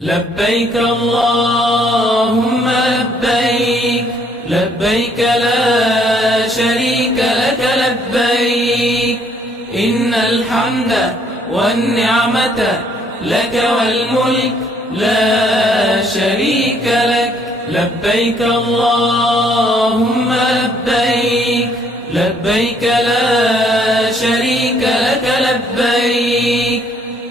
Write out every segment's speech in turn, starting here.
لبيك اللهم لبيك، لبيك لا شريك لك لبيك، إن الحمد والنعمة لك والملك لا شريك لك. لبيك اللهم لبيك، لبيك لا شريك لك لبيك،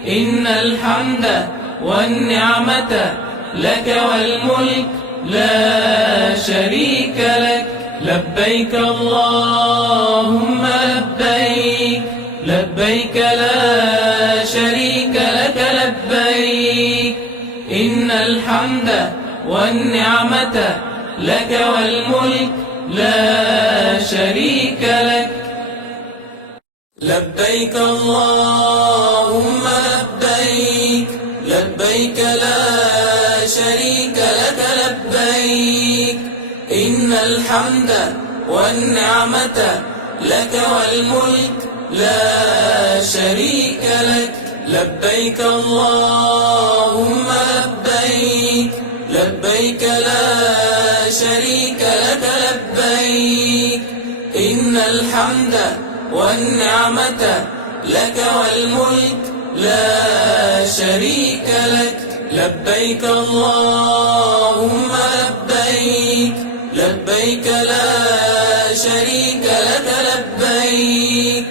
إن الحمد والنعمة لك والملك لا شريك لك. لبيك اللهم لبيك، لبيك لا شريك لك لبيك، إن الحمد والنعمة لك والملك لا شريك لك. لبيك اللهم لبيك، لبيك لا شريك لك لبيك، إن الحمد والنعمة لك والملك لا شريك لك. لبيك اللهم لبيك، لبيك لا شريك لك لبيك، إن الحمد والنعمة لك والملك لا شريك لك. لبيك اللهم لبيك، لبيك لا شريك لك لبيك،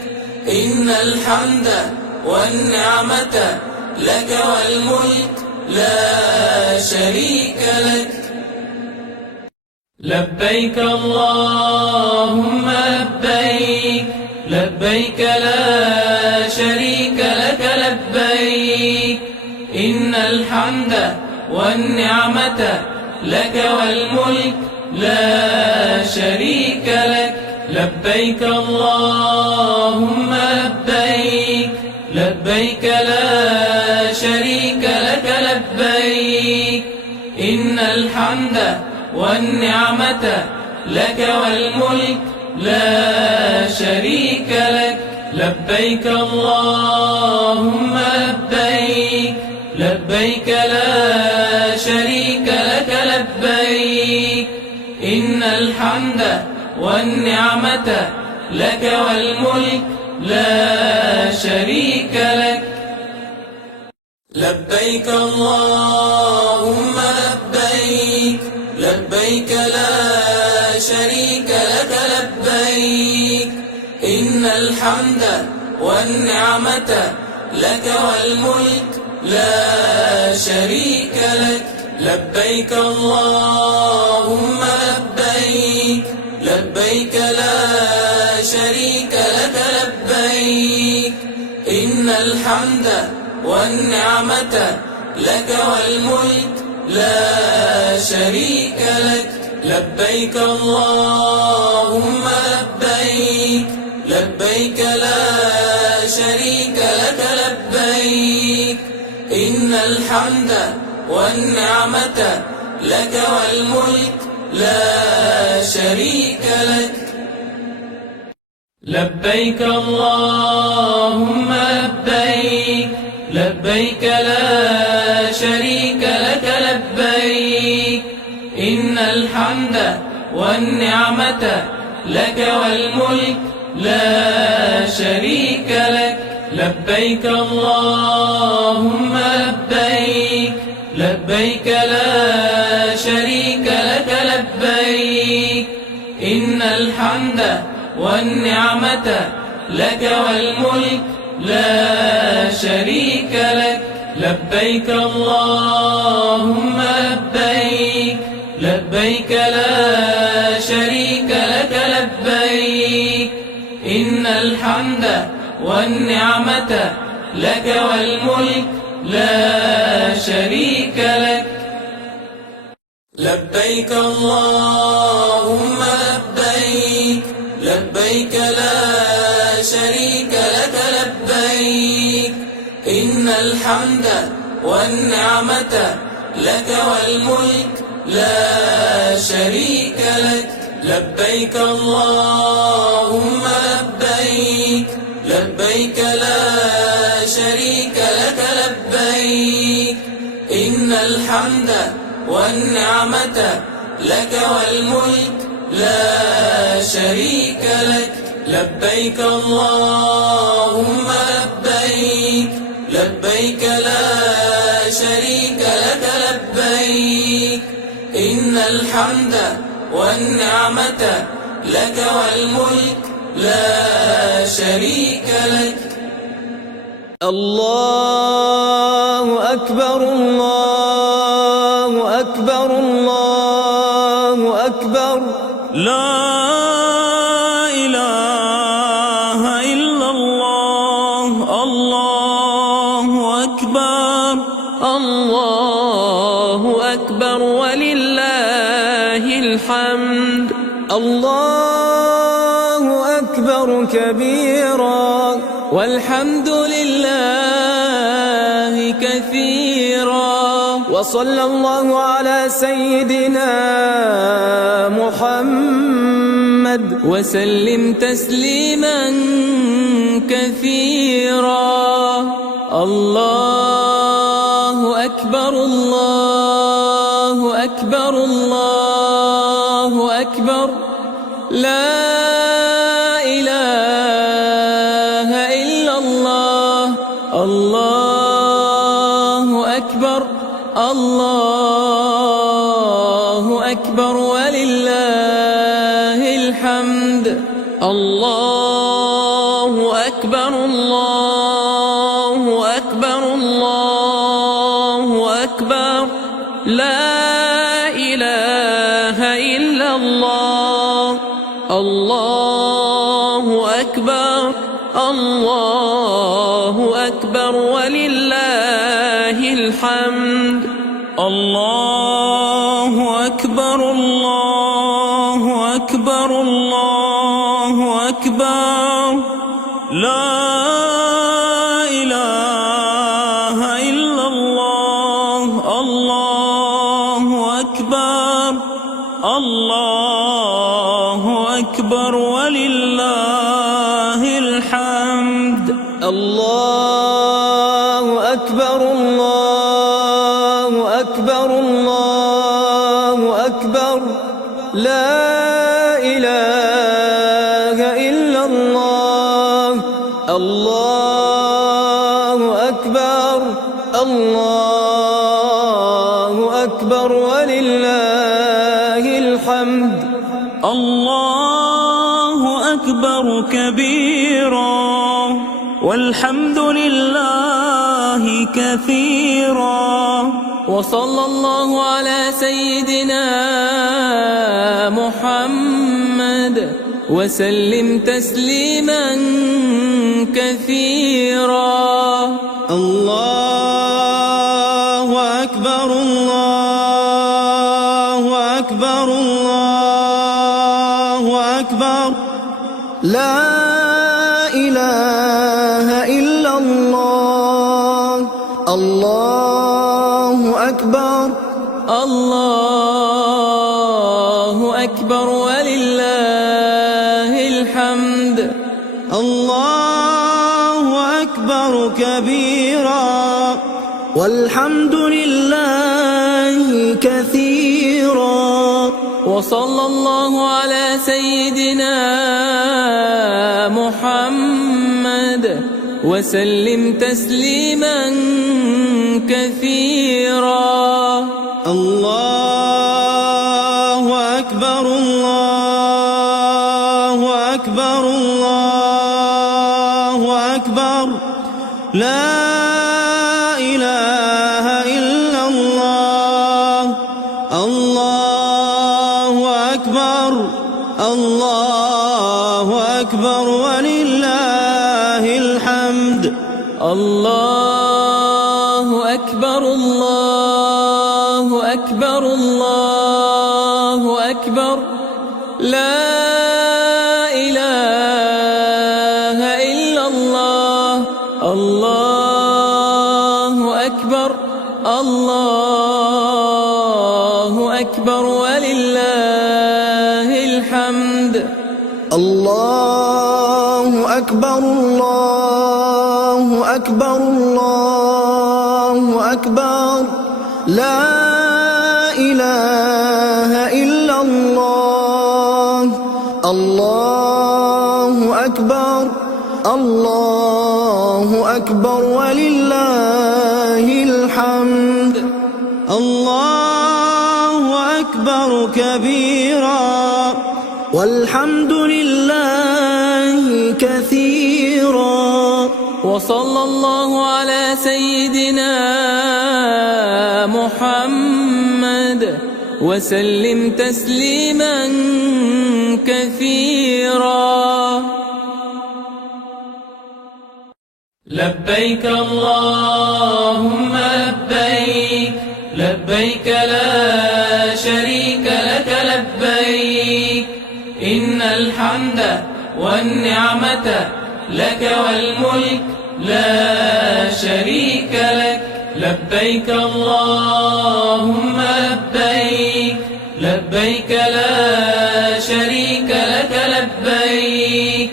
إن الحمد والنعمة لك والملك لا شريك لك. لبيك اللهم لبيك، لبيك لا شريك لك لبيك، إن الحمد والنعمة لك والملك لا شريك لك. لبيك اللهم لبيك، لبيك لا شريك لك لبيك، إن الحمد والنعمة لك والملك لا شريك لك. لبيك اللهم لبيك، لبيك لا شريك لك لبيك، إن الحمد والنعمة لك والملك لا شريك لك. لبيك اللهم لبيك، لبيك لا شريك لك لبيك، إن الحمد والنعمة لك والملك لا شريك لك. لبيك اللهم لبيك، لبيك لا شريك لك لبيك، إن الحمد والنعمة لك والملك لا شريك لك. لبيك اللهم لبيك، لبيك لا شريك لك لبيك، إن الحمد والنعمة لك والملك لا شريك لك. لبيك اللهم لبيك، لبيك لا شريك لك لبيك، إن الحمد والنعمة لك والملك لا شريك لك. لبيك اللهم لبيك، لبيك لا شريك لك لبيك، إن الحمد والنعمة لك والملك لا شريك لك. لبيك اللهم لبيك، لبيك لا شريك لك لبيك، إن الحمد والنعمة لك والملك لا شريك لك. لبيك اللهم لبيك، لبيك لا شريك لك لبيك، إن الحمد والنعمة لك والملك لا شريك لك. لبيك اللهم لبيك، لبيك لا شريك لك لبيك، إن الحمد والنعمة لك والملك لا شريك لك. لبيك اللهم لبيك، لبيك لا شريك لك لبيك. إن الحمد والنعمة لك والملك لا شريك لك. الله أكبر الله أكبر الله أكبر. لا إله إلا الله. الله أكبر. الله أكبر ولله الحمد. الله أكبر كبيرا والحمد لله كثيرا. وصلى الله على سيدنا محمد وسلم تسليما كثيرا. الله أكبر الله أكبر الله أكبر. لا إله إلا الله. الله أكبر الله أكبر ولله الحمد. الله أكبر الله أكبر الله أكبر. لا إله إلا الله. الله أكبر الله أكبر ولله الحمد. الله أكبر الله أكبر الله أكبر. لا إله إلا الله. الله أكبر الله أكبر ولله الحمد. الله أكبر الله أكبر الله أكبر. لا إله إلا الله. الله أكبر الله أكبر ولله الحمد. الله أكبر كبيرا والحمد لله كثيرا. وصلى الله على سيدنا محمد وسلم تسليما كثيرا. الله أكبر الله أكبر الله أكبر. لا إله إلا الله. الله أكبر الله أكبر ولله الحمد. الله أكبر كبيرا والحمد لله كثيرا. وصلى الله على سيدنا محمد وسلم تسليما كثيرا. الله أكبر الله أكبر الله أكبر. لا إله إلا الله. الله أكبر الله أكبر ولله الحمد. الله أكبر الله أكبر الله أكبر. لا إله إلا الله. الله أكبر الله أكبر ولله الحمد. الله أكبر الله أكبر الله أكبر. لا إله إلا الله. الله أكبر الله أكبر ولله الحمد. الله أكبر كبيرا والحمد لله كثيرا. وصلى الله على سيدنا محمد وسلم تسليما كثيرا. لبيك اللهم لبيك لبيك لا شريك لك لبيك إن الحمد والنعمة لك والملك لا شريك لك. لبيك اللهم لبيك لبيك لا شريك لك لبيك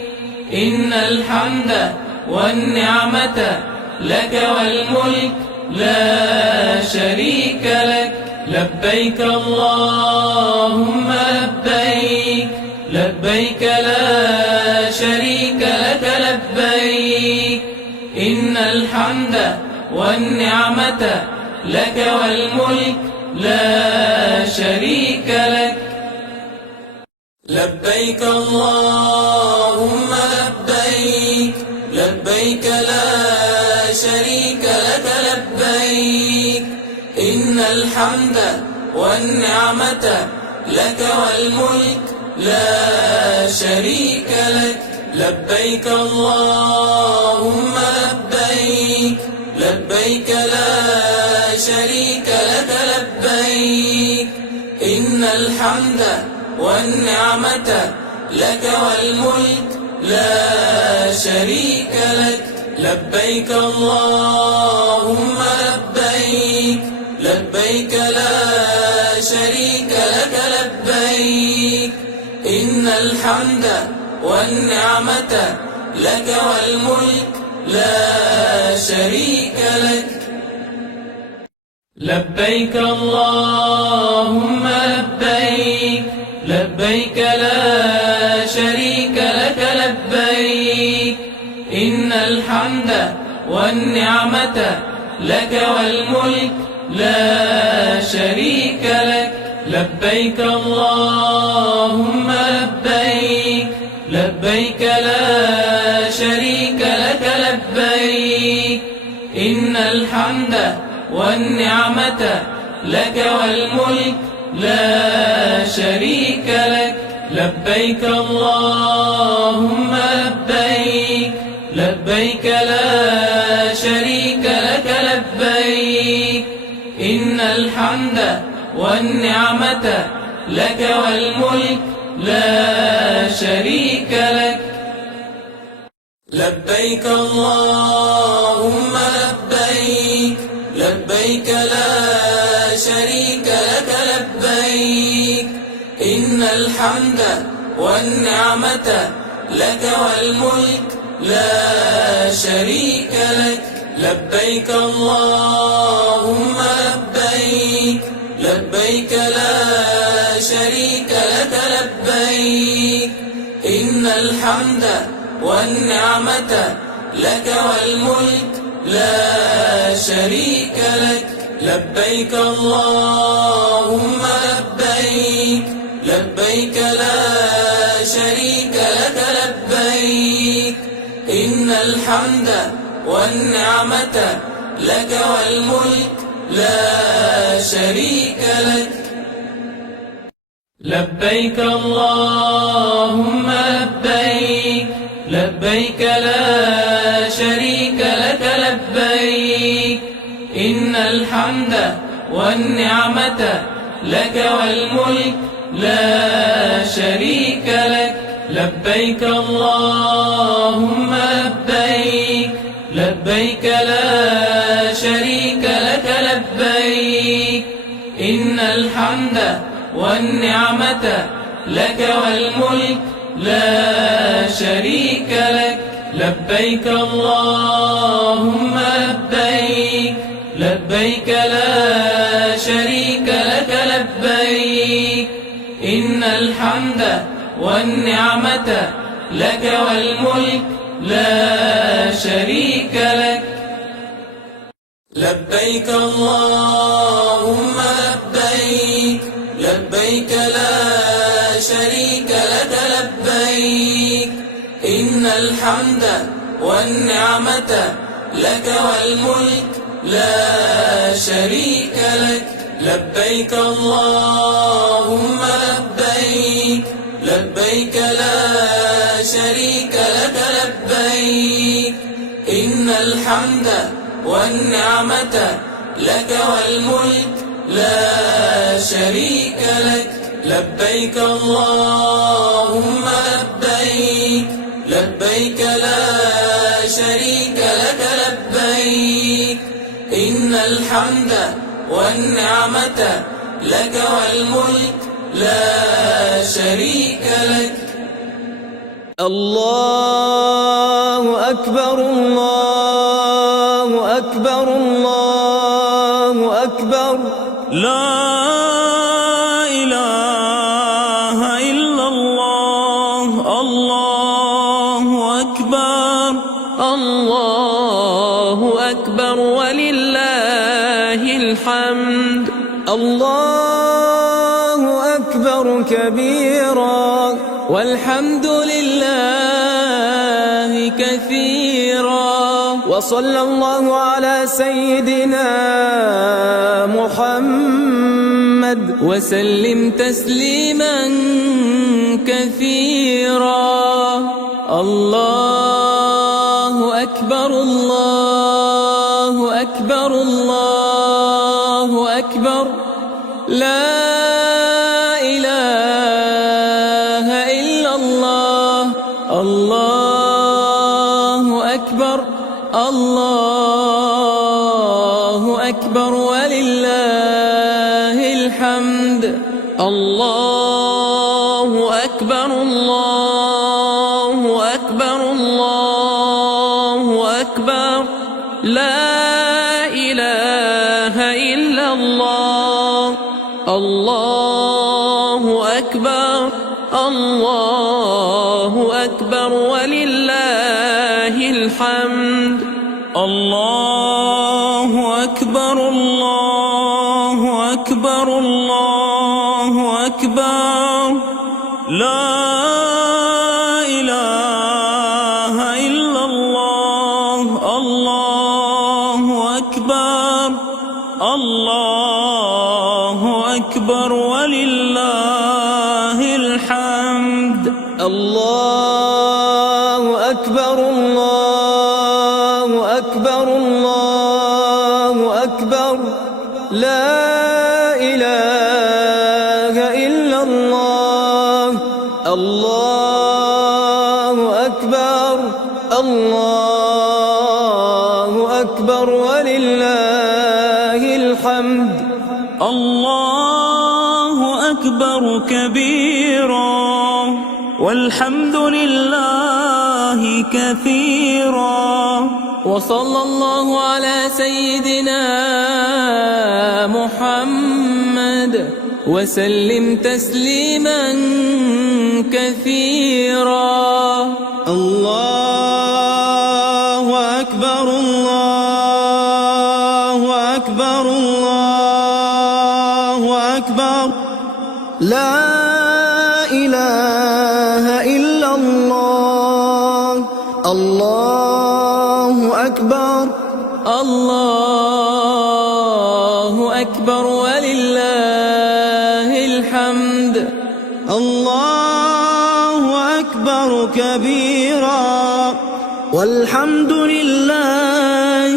إن الحمد والنعمة لك والملك لا شريك لك. لبيك اللهم لبيك لبيك لا شريك لك لبيك إن الحمد والنعمة لك والملك لا شريك لك. لبيك اللهم لبيك لبيك لا شريك لك لبيك إن الحمد والنعمة لك والملك لا شريك لك. لبيك اللهم لبيك لبيك لا شريك لك لبيك إن الحمد والنعمة لك والملك لا شريك لك. لبيك اللهم لبيك لبيك لا شريك لك لبيك إن الحمد والنعمة لك والملك لا شريك لك. لبيك اللهم لبيك لبيك لا شريك لك لبيك إن الحمد والنعمة لك والملك لا شريك لك. لبيك اللهم لبيك لبيك لا شريك لك لبيك إن الحمد والنعمة لك والملك لا شريك لك. لبيك اللهم لبيك لبيك لا شريك لك لبيك إن الحمد والنعمة لك والملك لا شريك لك. لبيك اللهم لبيك لبيك لا شريك لك لبيك إن الحمد والنعمة لك والملك لا شريك لك. لبيك اللهم لبيك لبيك لا شريك لك لبيك إن الحمد والنعمة لك والملك لا شريك لك. لبيك اللهم لبيك لبيك لا شريك لك لبيك إن الحمد والنعمة لك والملك لا شريك لك. لبيك اللهم لبيك لبيك لا شريك لك لبيك إن الحمد والنعمة لك والملك لا شريك لك. لبيك اللهم لبيك لبيك لا شريك لك لبيك إن الحمد والنعمة لك والملك لا شريك لك. لبيك اللهم لبيك لبيك لا والنعمة لك والملك لا شريك لك. لبيك اللهم لبيك، لبيك لا شريك لك لبيك، إن الحمد والنعمة لك والملك لا شريك لك. لبيك اللهم لبيك، لبيك لا شريك لك لبيك، إن الحمد والنعمة لك والملك لا شريك لك. لبيك اللهم لبيك، لبيك لا شريك لك لبيك، إن الحمد والنعمة لك والملك لا شريك لك. الله أكبر الله أكبر الله أكبر، لا إله إلا الله. الله أكبر الله أكبر ولله الحمد. الله أكبر كبيرا والحمد لله كثيرا. وصلى الله على سيدنا محمد وسلم تسليما كثيرا. الله أكبر الله أكبر الله أكبر، لا إله إلا الله. الله أكبر الله أكبر ولله الحمد. الله أكبر الله أكبر الله أكبر، لا إله إلا الله. الله أكبر الله أكبر ولله الحمد. الله أكبر الله أكبر الله أكبر، لا إله إلا الله. الله أكبر الله أكبر ولله الحمد. الله أكبر الله أكبر الله أكبر، لا إله إلا الله. الله أكبر الله أكبر ولله الحمد. الله أكبر كبيرا والحمد لله كثيرا. وصلى الله على سيدنا محمد وسلم تسليما كثيرا. الله أكبر الله أكبر الله أكبر، لا إله إلا الله. الله أكبر الله أكبر ولله الحمد. الله أكبر كبيرا والحمد لله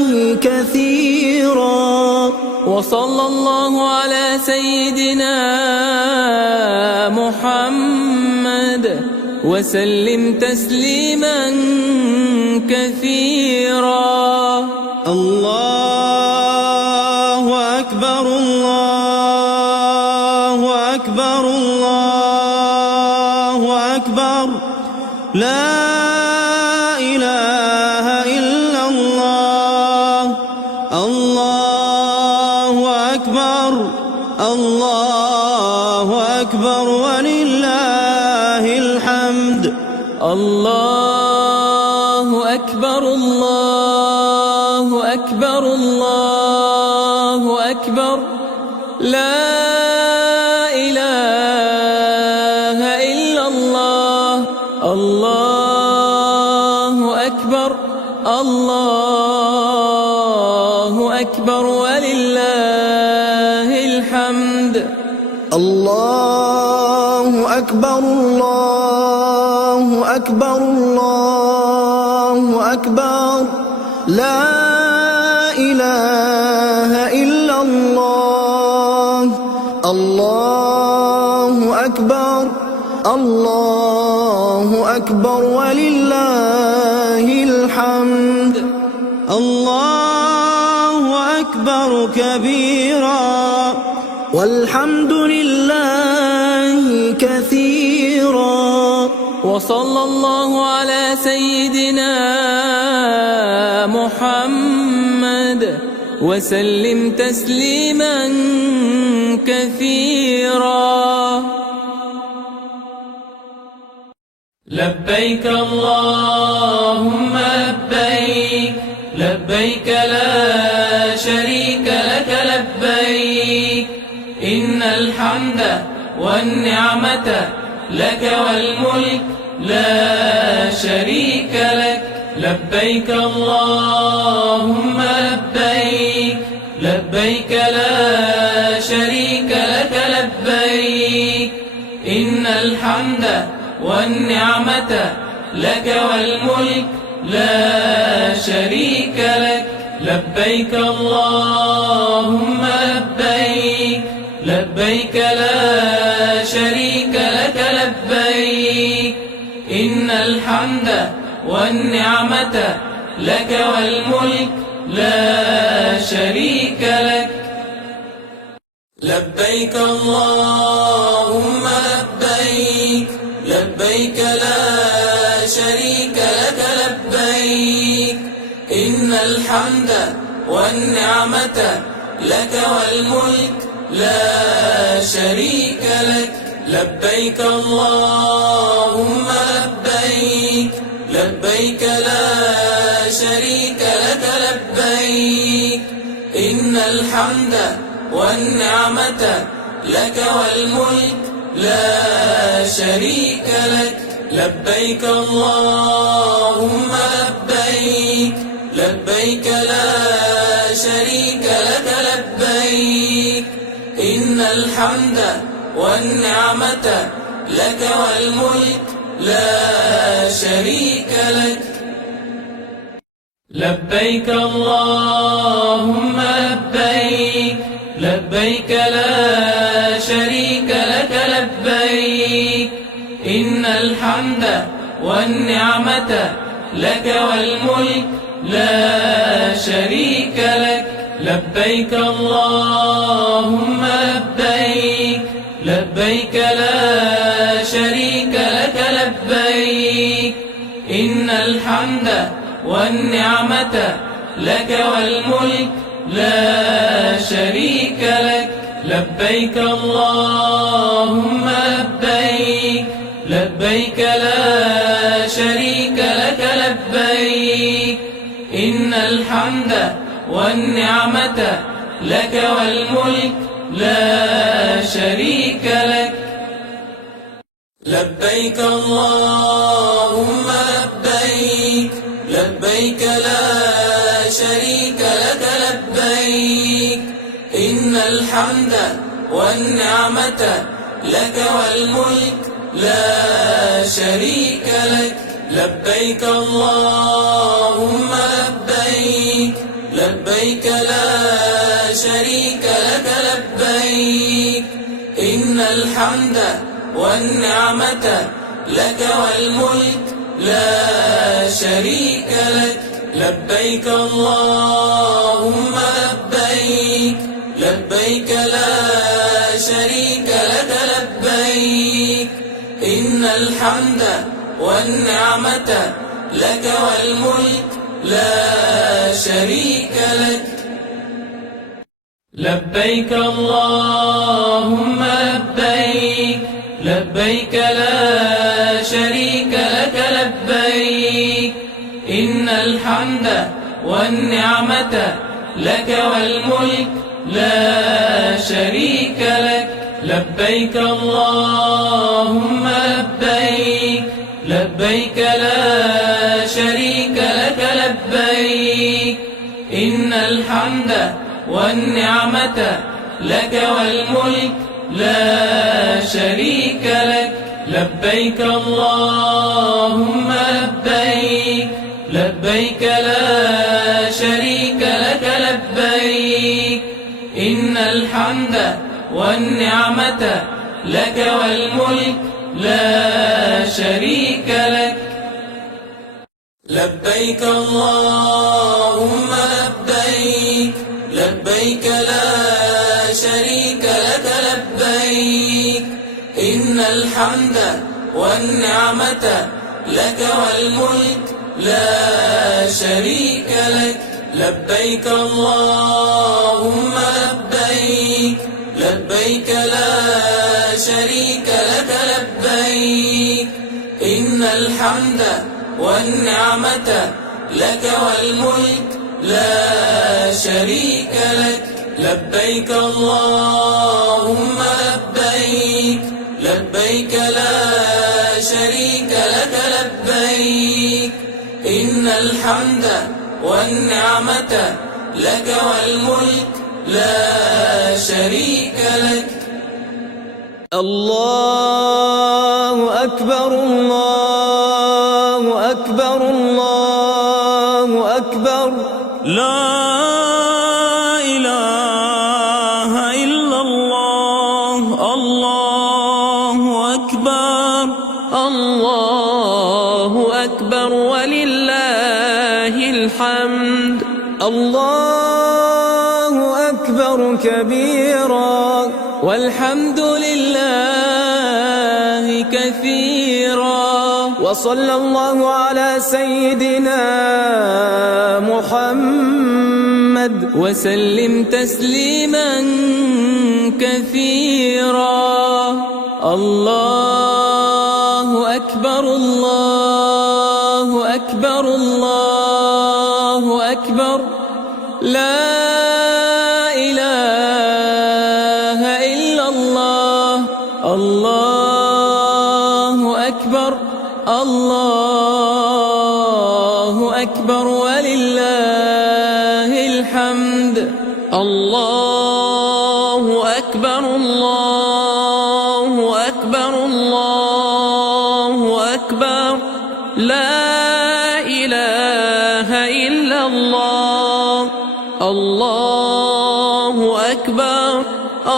كثيرا. وصلى الله على سيدنا محمد وسلم تسليما كثيرا. الله أكبر الله أكبر الله أكبر، لا إله إلا الله. الله أكبر الله أكبر ولله الحمد. الله أكبر الله أكبر الله أكبر لا إله إلا الله الله أكبر الله أكبر ولله الحمد الله أكبر الله أكبر الله أكبر لا إله إلا الله الله أكبر الله أكبر ولله الحمد الله أكبر كبيرا والحمد لله كثيرا وصلى الله على سيدنا محمد وسلم تسليما كثيرا. لبيك اللهم لبيك لبيك لا شريك لك لبيك إن الحمد والنعمة لك والملك لا شريك لك لبيك اللهم لبيك لبيك لا شريك لك لبيك إن الحمد والنعمة لك والملك لا شريك لك لبيك اللهم لبيك لبيك لا شريك لك لبيك إن الحمد والنعمة لك والملك لا شريك لك لبيك اللهم لبيك لبيك لا شريك لك لبيك إن الحمد والنعمة لك والملك لا شريك لك لبيك اللهم لبيك لبيك لا شريك لك لبيك إن الحمد والنعمة لك والملك لا شريك لك لبيك اللهم لبيك لبيك لا شريك لك لبيك إن الحمد والنعمة لك والملك لا شريك لك لبيك اللهم لبيك لبيك لا شريك لك لبيك إن الحمد والنعمة لك والملك لا شريك لك لبيك اللهم لبيك لبيك لا شريك لك لبيك إن الحمد والنعمة لك والملك لا شريك لك لبيك اللهم لبيك لبيك لا شريك لك لبيك إن الحمد والنعمة لك والملك لا شريك لك لبيك اللهم لبيك لبيك لا شريك لك لبيك إن الحمد والنعمة لك والملك لا شريك لك لبيك اللهم لبيك لبيك لا شريك لك لبيك إن الحمد والنعمة لك والملك لا شريك لك لبيك اللهم لبيك لبيك لا شريك لك لبيك إن الحمد والنعمة لك والملك لا شريك لك لبيك اللهم لبيك لبيك لا شريك لك والنعمة لك والملك لا شريك لك. لبيك اللهم لبيك، لبيك لا شريك لك لبيك. إن الحمد والنعمة لك والملك لا شريك لك. لبيك اللهم لبيك، لبيك لا شريك لك لبيك. إن الحمد والنعمة لك والملك لا شريك لك. لبيك اللهم لبيك، لبيك لا شريك لك لبيك. إن الحمد والنعمة لك والملك لا شريك لك. لبيك اللهم لبيك، لبيك لا شريك لك لبيك. إن الحمد والنعمة لك والملك لا شريك لك. لبيك اللهم لبيك، لبيك لا شريك لك لبيك. إن الحمد والنعمة لك والملك لا شريك لك. الله أكبر الله أكبر الله أكبر. لا إله إلا الله. الله أكبر. الله أكبر ولله الحمد. الله أكبر كبيرا والحمد لله كثيرا. وصلى الله على سيدنا محمد وسلم تسليما كثيرا. الله أكبر الله أكبر الله أكبر. لا إله إلا الله. الله أكبر الله أكبر ولله الحمد. الله أكبر الله أكبر الله أكبر. لا إله إلا الله. الله أكبر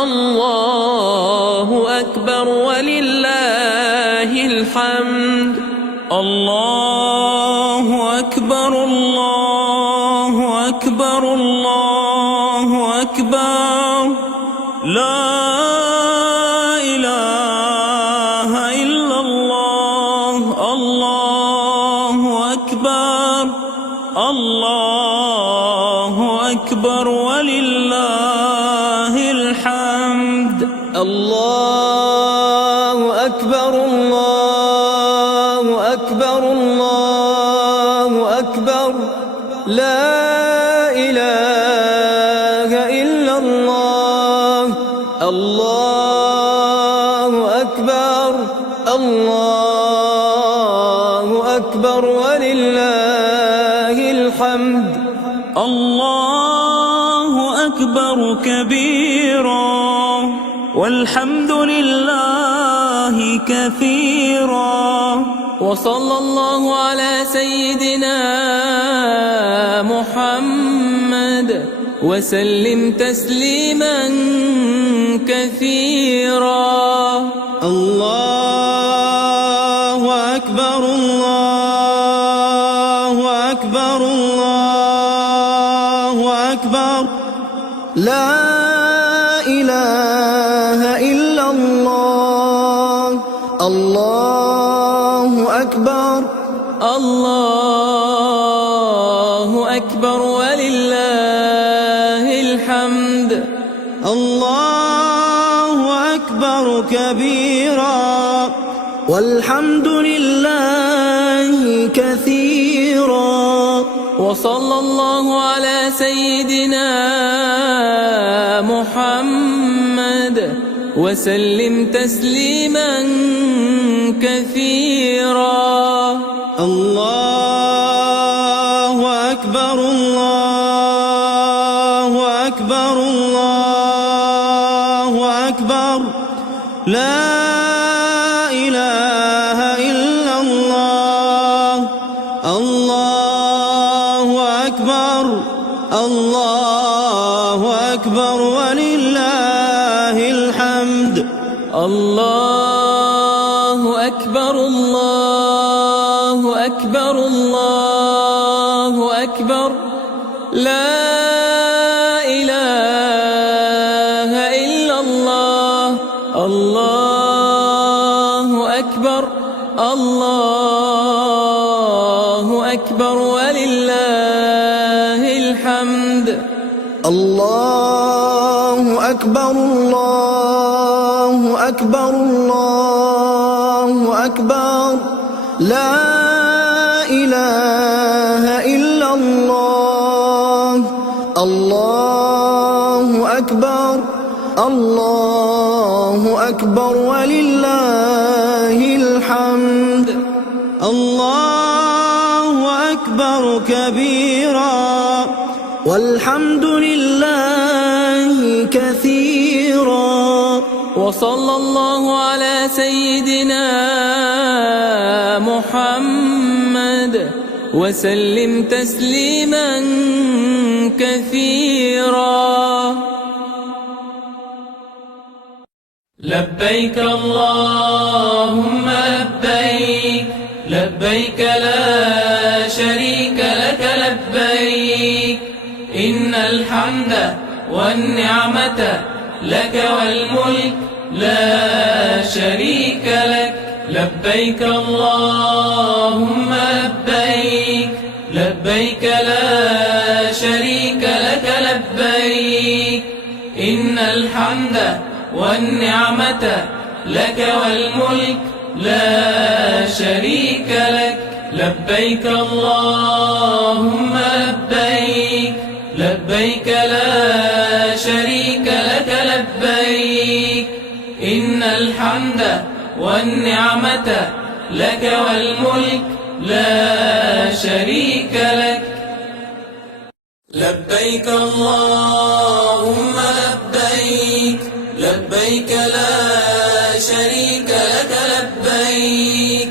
الله أكبر ولله الحمد. الله أكبر الله أكبر الله أكبر. لا إله إلا الله. الله أكبر الله أكبر ولله الحمد. الله أكبر الله أكبر الله أكبر. لا إله إلا الله. الله أكبر الله أكبر ولله الحمد. الله أكبر كبيرا والحمد لله كثيرا. وصلى الله على سيدنا محمد وسلم تسليما كثيرا. الله أكبر الله أكبر الله أكبر. لا إله إلا الله. الله أكبر الله أكبر ولله الحمد. الله أكبر كبيرا والحمد لله كثيرا. وصلى الله على سيدنا محمد وسلم تسليما كثيرا. الله أكبر الله أكبر الله أكبر لا إله إلا الله. الله أكبر الله أكبر ولله الحمد. الله أكبر الله أكبر الله أكبر لا إله إلا الله. الله أكبر الله أكبر ولله الحمد. الله أكبر الله أكبر الله أكبر لا إله إلا الله. الله أكبر الله أكبر ولله الحمد. الله أكبر كبيرا والحمد لله كثيرا. وصلى الله على سيدنا محمد وسلم تسليما كثيرا. لبيك اللهم لبيك لبيك لا شريك لك لبيك إن الحمد والنعمة لك والملك لا شريك لك. لبيك اللهم لبيك لبيك لا شريك لك لبيك إن الحمد والنعمة لك والملك لا شريك لك. لبيك اللهم لبيك لبيك لا شريك لك لبيك إن الحمد والنعمة لك والملك لا شريك لك. لبيك اللهم لبيك لبيك لا شريك لك لبيك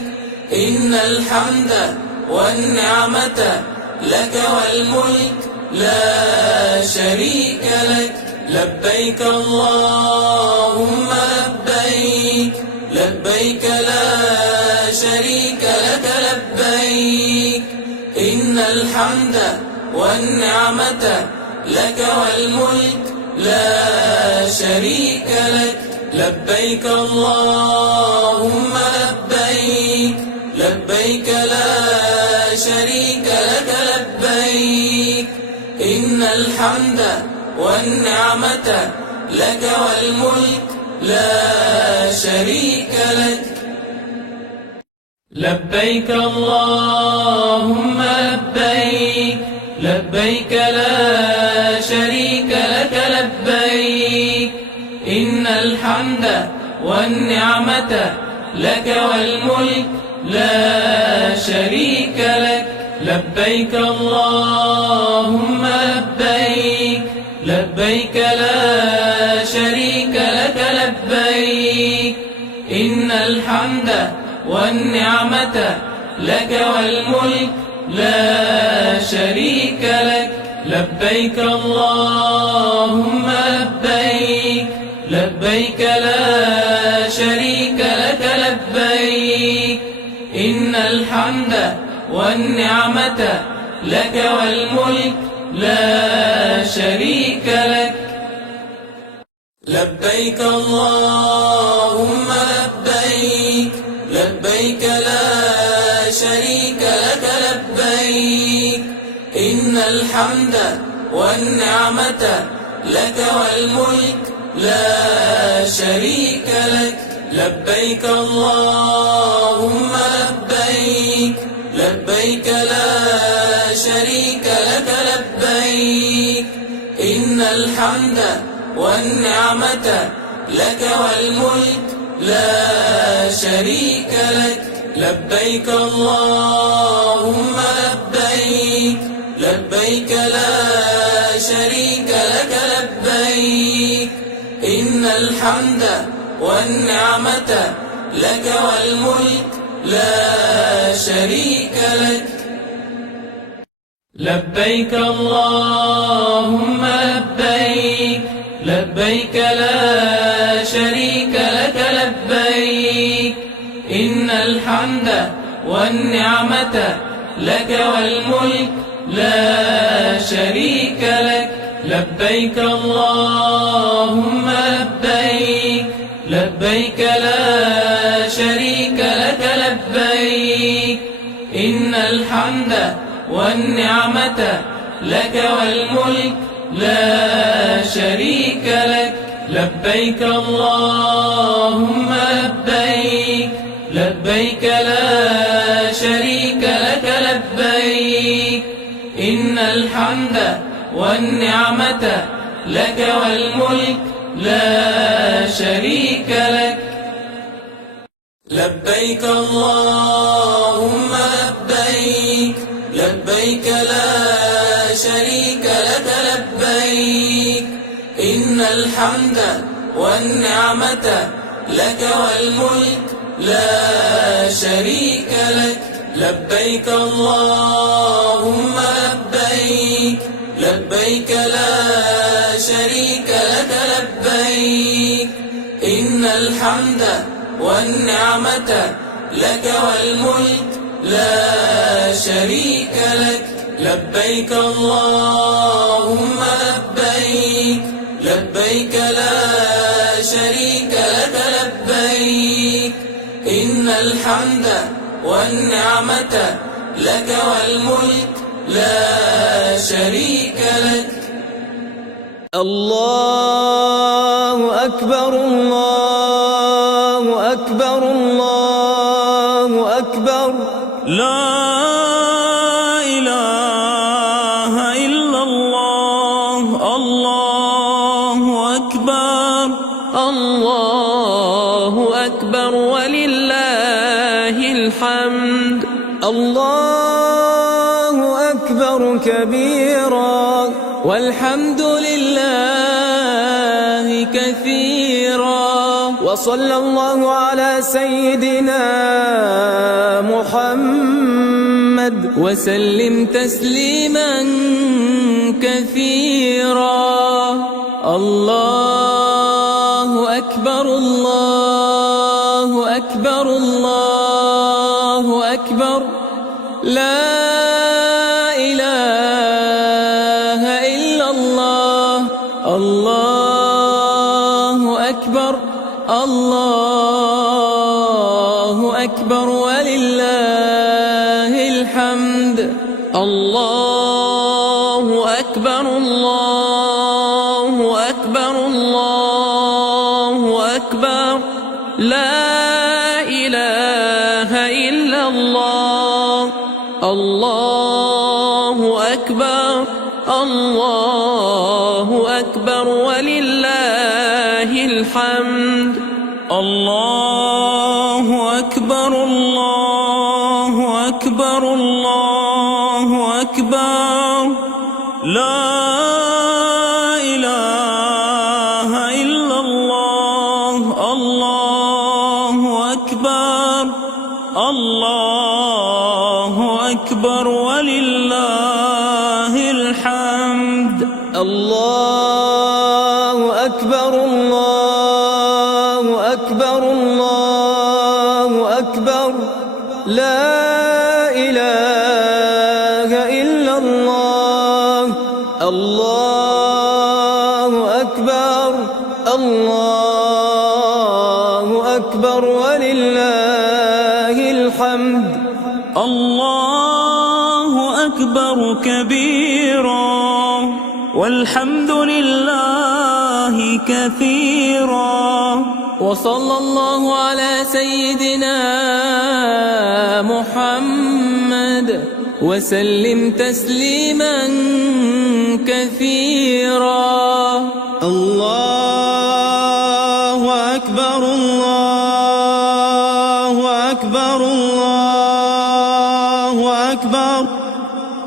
إن الحمد والنعمة لك والملك لا شريك لك. لبيك اللهم لبيك لبيك لا شريك لك لبيك إن الحمد والنعمة لك والملك لا شريك لك. لبيك اللهم لبيك لبيك لا شريك لك لبيك إن الحمد والنعمة لك والملك لا شريك لك. لبيك اللهم لبيك لبيك لا شريك لك لبيك إن الحمد والنعمة لك والملك لا شريك لك. لبيك اللهم لبيك لبيك لا شريك لك لبيك إن الحمد والنعمة لك والملك لا شريك لك. لبيك اللهم لبيك لبيك لا شريك لك لبيك إن الحمد والنعمة لك والملك لا شريك لك. لبيك اللهم لبيك لبيك لا شريك لك لبيك إن الحمد والنعمة لك والملك لا شريك لك. لبيك اللهم لبيك لبيك لا شريك الحمد والنعمة لك والملك لا شريك لك. لبيك اللهم لبيك، لبيك لا شريك لك لبيك. إن الحمد والنعمة لك والملك لا شريك لك. لبيك اللهم لبيك، لبيك لا شريك لك لبيك. إن الحمد والنعمة لك والملك لا شريك لك. لبيك اللهم لبيك، لبيك لا شريك لك لبيك. إن الحمد والنعمة لك والملك لا شريك لك. لبيك اللهم لبيك، لبيك لا شريك لك لبيك. إن الحمد والنعمة لك والملك لا شريك لك. لبيك اللهم لبيك، لبيك لا شريك لك لبيك. إن الحمد والنعمة لك والملك لا شريك لك. لبيك اللهم لبيك، لبيك لا شريك لك لبيك. إن الحمد والنعمة لك والملك لا شريك لك. لبيك اللهم لبيك، لبيك لا شريك لك لبيك. إن الحمد والنعمة لك والملك لا شريك لك. الله أكبر، الله أكبر، الله أكبر. لا إله إلا الله. الله أكبر، الله أكبر ولله الحمد. الله أكبر كبيرا والحمد لله كثيرا. وصلى الله على سيدنا محمد وسلم تسليما كثيرا. الله أكبر، الله أكبر، الله أكبر. لا إله إلا الله. الله أكبر، الله أكبر ولله الحمد. الله أكبر، الله أكبر، الله أكبر. لا إله إلا الله. الله أكبر، الله أكبر ولله الحمد. الله أكبر، الله أكبر، الله أكبر. لا إله إلا الله. الله أكبر، الله أكبر ولله الحمد. الله أكبر، الله أكبر، الله أكبر. لا إله إلا الله. الله أكبر، الله أكبر ولله الحمد. الله أكبر كبيرا والحمد لله كثيرا. وصلى الله على سيدنا محمد وسلم تسليما كثيرا. الله أكبر الله أكبر الله أكبر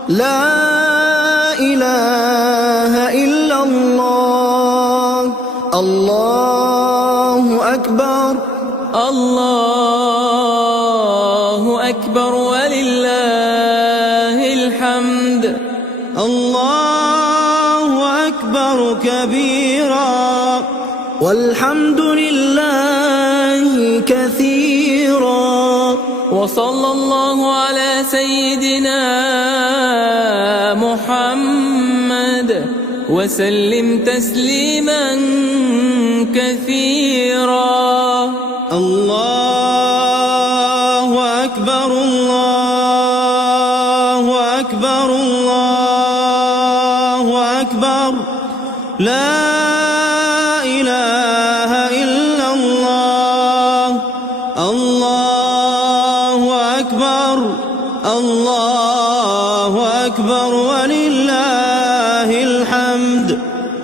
لا إله إلا الله. الله أكبر الله أكبر ولله الحمد. الله أكبر كبيرا والحمد لله كثيرا. وصلى الله على سيدنا محمد وسلم تسليما كثيرا. الله أكبر الله أكبر الله أكبر لا إله إلا الله. الله أكبر الله أكبر ولله الحمد.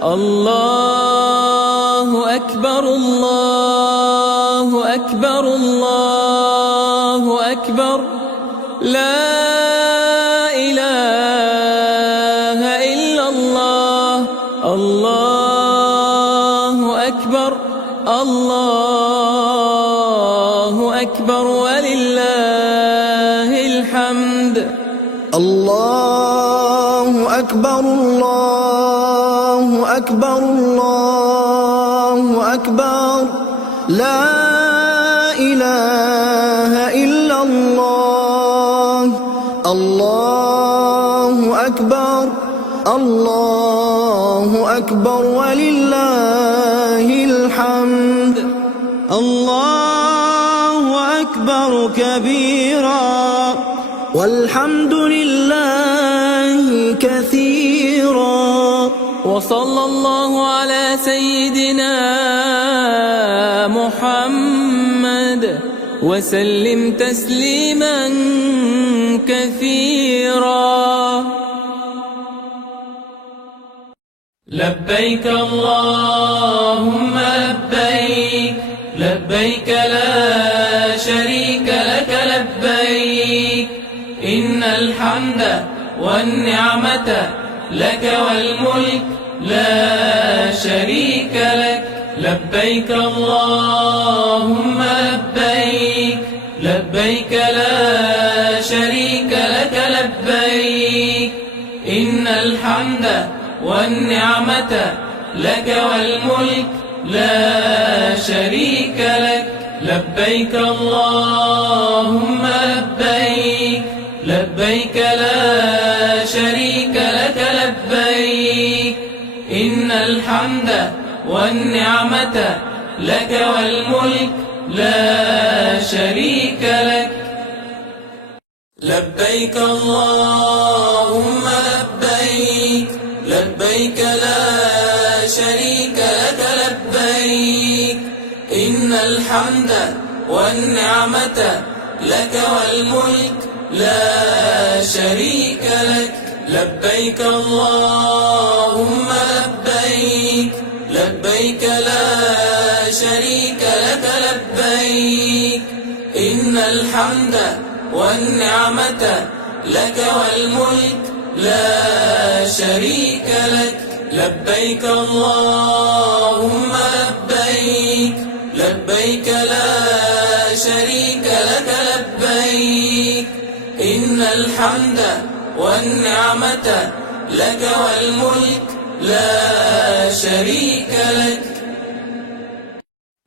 الله أكبر الله أكبر الله أكبر لا إله إلا الله. الله أكبر الله أكبر ولله الحمد. الله أكبر الله أكبر الله أكبر لا إله إلا الله. الله أكبر الله أكبر ولله الحمد. الله أكبر كبيرا والحمد لله كثيرا. وصلى الله على سيدنا محمد وسلم تسليما كثيرا. لبيك اللهم لبيك لبيك لا شريك لك لبيك إن الحمد والنعمة لك والملك لا شريك لك. لبيك اللهم لبيك لبيك لا شريك لك لبيك إن الحمد والنعمة لك والملك لا شريك لك. لبيك اللهم لبيك لبيك لا شريك لك لبيك إن الحمد والنعمة لك والملك لا شريك لك. لبيك اللهم لبيك لبيك لا شريك لك لبيك إن الحمد والنعمة لك والملك لا شريك لك. لبيك اللهم لبيك لبيك لا شريك لك لبيك إن الحمد والنعمة لك والملك لا شريك لك. لبيك اللهم لبيك لبيك لا شريك لك لبيك إن الحمد والنعمة لك والملك لا شريك لك.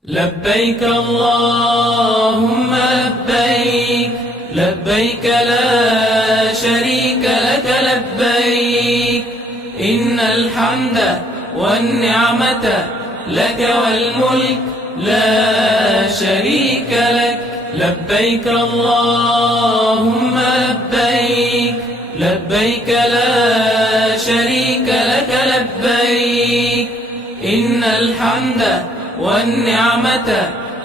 لبيك اللهم لبيك لبيك لا شريك لك لبيك إن الحمد والنعمة لك والملك لا شريك لك. لبيك اللهم لبيك لبيك لا شريك لك لبيك إن الحمد والنعمة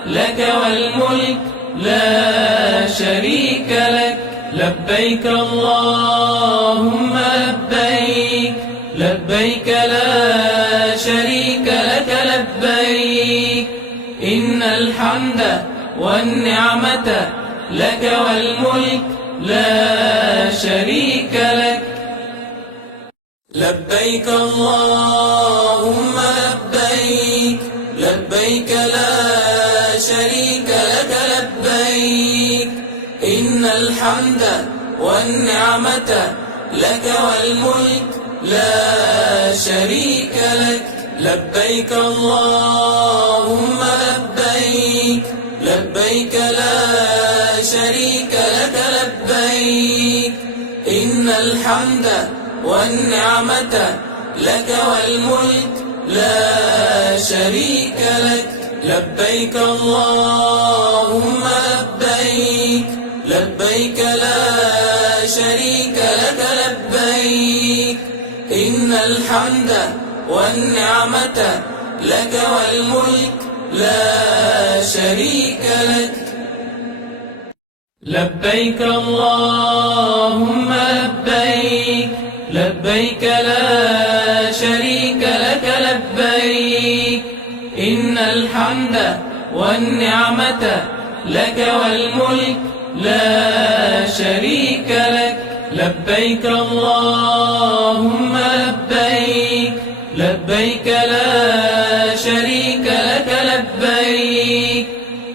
لك والملك لا شريك لك. لبيك اللهم لبيك لبيك لا شريك لك لبيك إن الحمد والنعمة لك والملك لا شريك لك لبيك اللهم لبيك لبيك لا شريك لك لبيك إن الحمد والنعمة لك والملك لا شريك لك لبيك اللهم لبيك لبيك لا شريك لك لبيك إن الحمد والنعمة لك والملك لا شريك لك لبيك اللهم لبيك لبيك لا شريك لك لبيك إن الحمد والنعمة لك والملك لا شريك لك لبيك اللهم لبيك لبيك لا شريك لك لبيك إن الحمد والنعمة لك والملك لا شريك لك لبيك اللهم لبيك لبيك لا شريك لك لبيك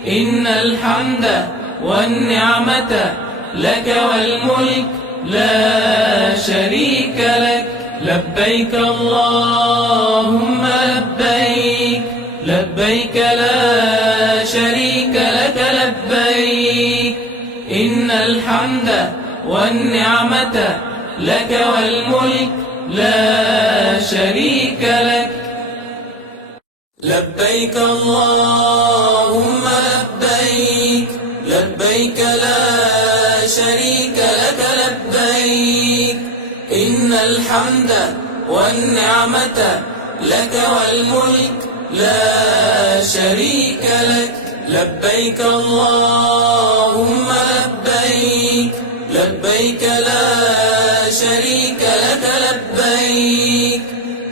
إن الحمد والنعمة لك والملك لا شريك لك لبيك اللهم لبيك لبيك لا شريك لك لبيك إن الحمد والنعمة لك والملك لا شريك لك لبيك اللهم لبيك لبيك لا شريك لك لبيك إن الحمد والنعمة لك والملك لا شريك لك لبيك اللهم لبيك لبيك لا شريك لك لبيك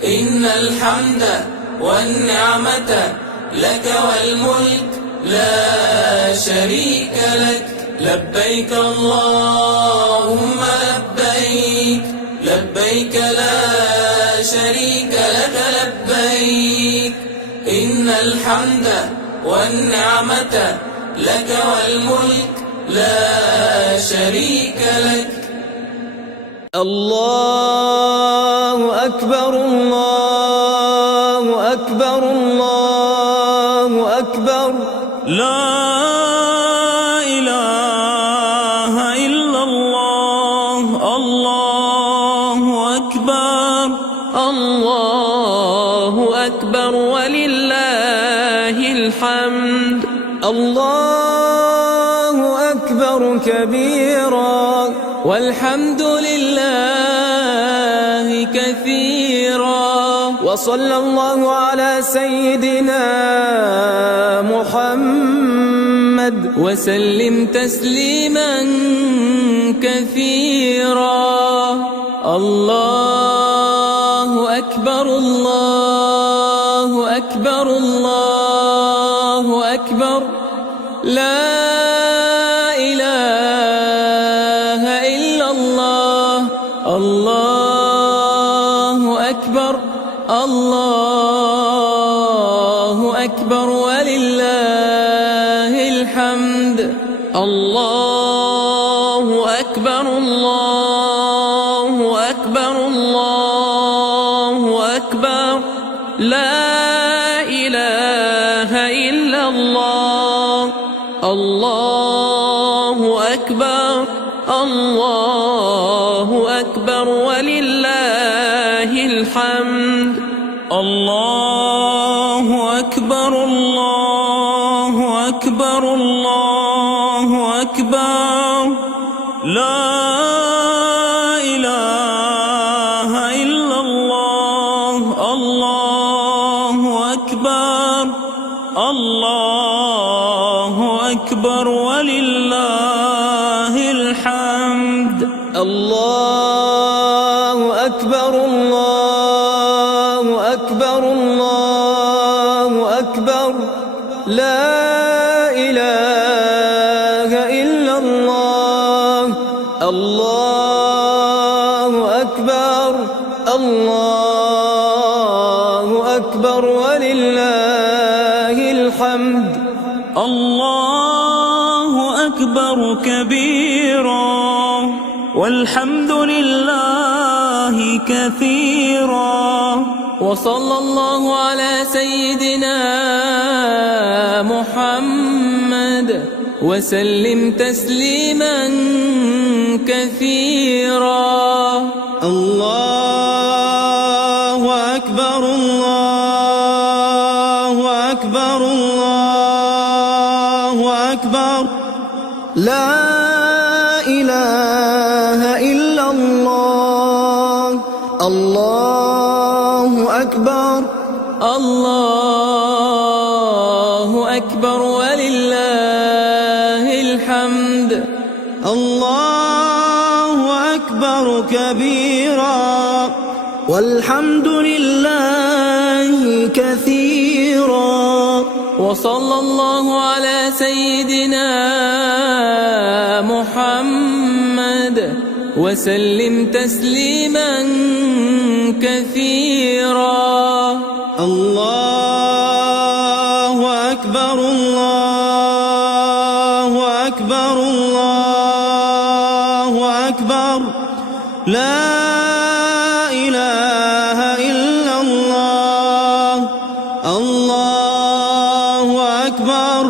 إن الحمد والنعمة لك والملك لا شريك لك لبيك اللهم لبيك لبيك لا شريك لك لبيك إن الحمد والنعمة لك والملك لا شريك لك الله أكبر الله أكبر الله أكبر لا إله إلا الله الله أكبر الله أكبر ولله الحمد الله أكبر كبيرا والحمد لله كثيرا وصلى الله على سيدنا محمد وسلم تسليما كثيرا الله أكبر الله أكبر الله أكبر لا إله إلا الله الله أكبر الله أكبر ولله الحمد الله أكبر الله أكبر الله أكبر لا إله إلا الله الله أكبر الله أكبر ولله الحمد الله أكبر الله أكبر الله أكبر لا إله إلا الله الله أكبر الله أكبر ولله والحمد. الله أكبر الله أكبر الله أكبر لا إله إلا الله. الله أكبر الله أكبر ولله الحمد. الله أكبر كبيرا والحمد لله كثيرا. وصلى الله على سيدنا محمد وسلم تسليما كثيرا. الله أكبر الله أكبر الله أكبر لا إله إلا الله. الله أكبر الله أكبر ولله الحمد. الله أكبر كبيرا والحمد لله كثيرا. وصلى الله على سيدنا محمد وسلم تسليما كثيرا. الله أكبر الله أكبر الله أكبر لا إله إلا الله. الله أكبر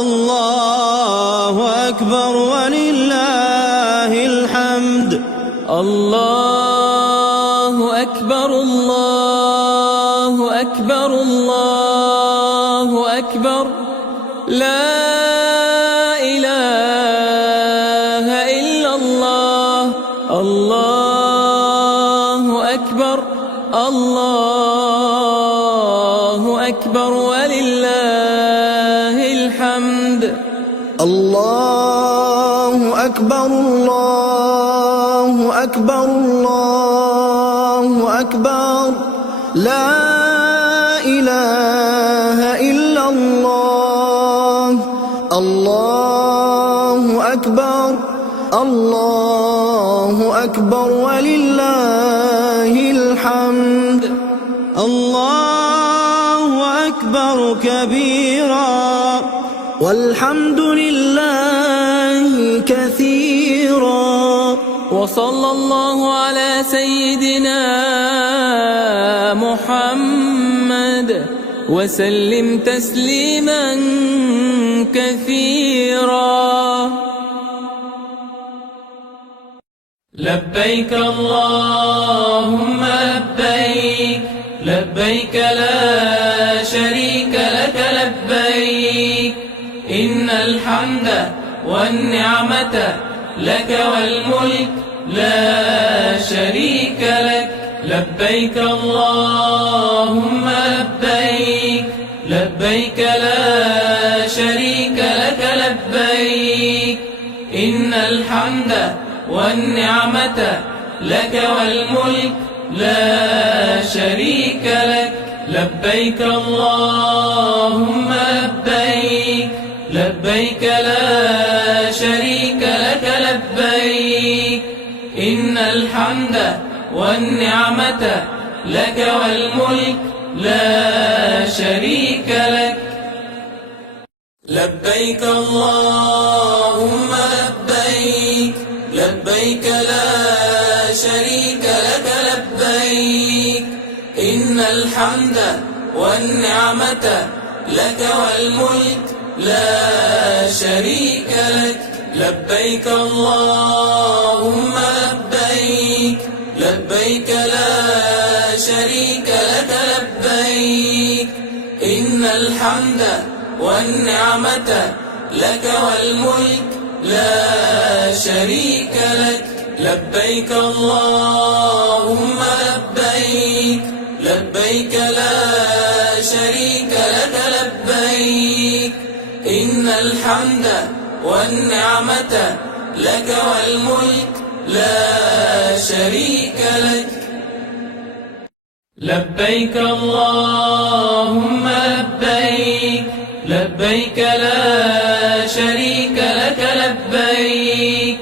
الله أكبر ولله الحمد. الله أكبر الله أكبر الله أكبر لا إله إلا الله. الله أكبر الله أكبر ولله الحمد. الله أكبر الله أكبر الله أكبر لا إله إلا الله. الله أكبر الله أكبر ولله الحمد. الله أكبر كبيرا والحمد لله كثيرا. وصلى الله على سيدنا محمد وسلم تسليما كثيرا. لبيك اللهم لبيك لبيك لا شريك لك لبيك إن الحمد والنعمة لك والملك لا شريك لك. لبيك اللهم لبيك لبيك لا شريك لك لبيك إن الحمد والنعمة لك والملك لا شريك لك. لبيك اللهم لبيك لبيك لا شريك لك لبيك إن الحمد والنعمة لك والملك لا شريك لك. لبيك اللهم لبيك لبيك لا شريك لك لبيك إن الحمد والنعمة لك والملك لا شريك لك. لبيك اللهم لبيك لبيك لا شريك لك لبيك إن الحمد والنعمة لك والملك لا شريك لك. لبيك اللهم لبيك لبيك لا شريك لك لبيك إن الحمد والنعمة لك والملك لا شريك لك. لبيك اللهم لبيك، لبيك لا شريك لك لبيك،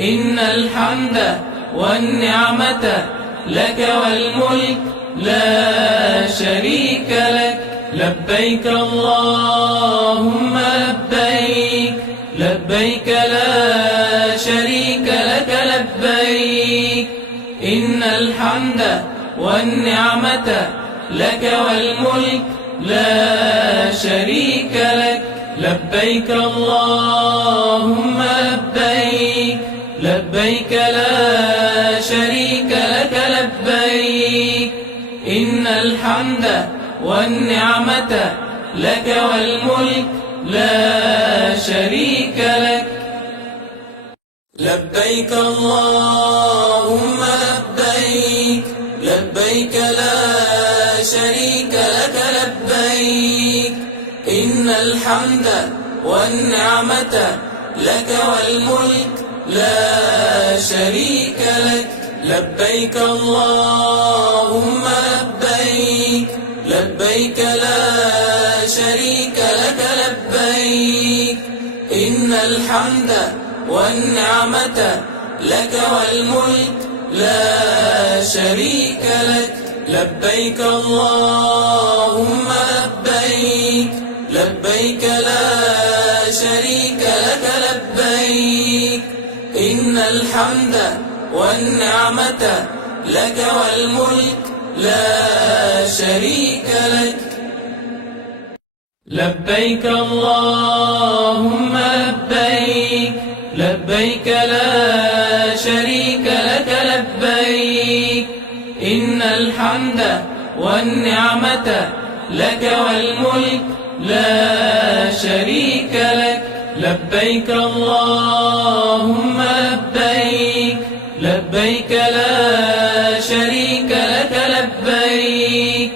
إن الحمد والنعمة لك والملك لا شريك لك. لبيك اللهم لبيك، لبيك لا شريك لك لبيك، إن الحمد والنعمة لك والملك لا شريك لك. لبيك اللهم لبيك، لبيك لا شريك لك لبيك، إن الحمد والنعمة لك والملك لا شريك لك. لبيك اللهم لبيك، لبيك لا شريك لك لبيك، إن الحمد والنعمة لك والملك لا شريك لك. لبيك اللهم لبيك، لبيك لا شريك لك لبيك، إن الحمد والنعمة لك والملك لا شريك لك. لبيك اللهم لبيك، لبيك لا شريك لك لبيك، إن الحمد والنعمة لك والملك لا شريك لك. لبيك اللهم لبيك، لبيك لا شريك لك لبيك، إن الحمد والنعمة لك والملك لا شريك لك. لبيك اللهم لبيك، لبيك لا شريك لك لبيك،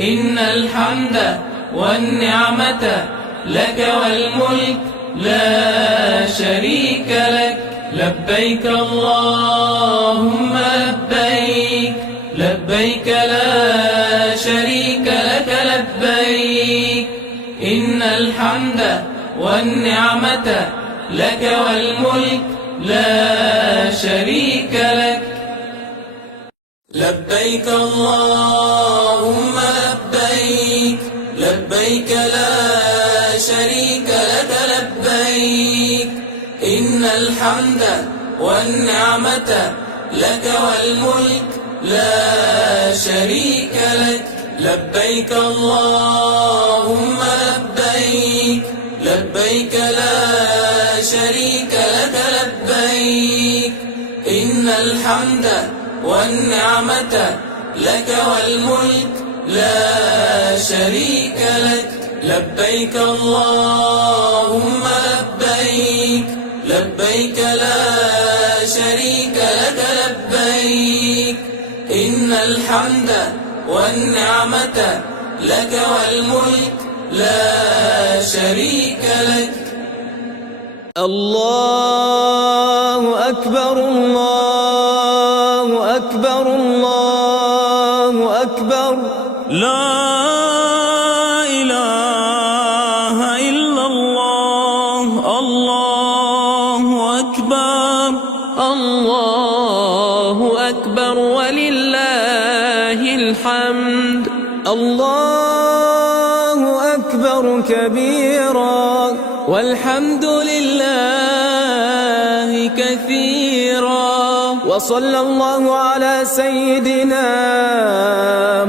إن الحمد والنعمة لك والملك لا شريك لك. لبيك اللهم لبيك، لبيك لا شريك لك لبيك، إن الحمد والنعمة لك والملك لا شريك لك. لبيك اللهم لبيك، لبيك لا شريك لك لبيك، إن الحمد والنعمة لك والملك لا شريك لك. لبيك اللهم لبيك، لبيك لا شريك لك لبيك، إن الحمد والنعمة لك والملك لا شريك لك. لبيك اللهم لبيك، لبيك لا شريك لك لبيك، إن الحمد والنعمة لك والملك لا شريك لك. الله أكبر، الله أكبر، الله أكبر. لا إله إلا الله. الله أكبر، الله أكبر ولله الحمد. الله أكبر كبيرا، والحمد لله كثيرا، وصلى الله على سيدنا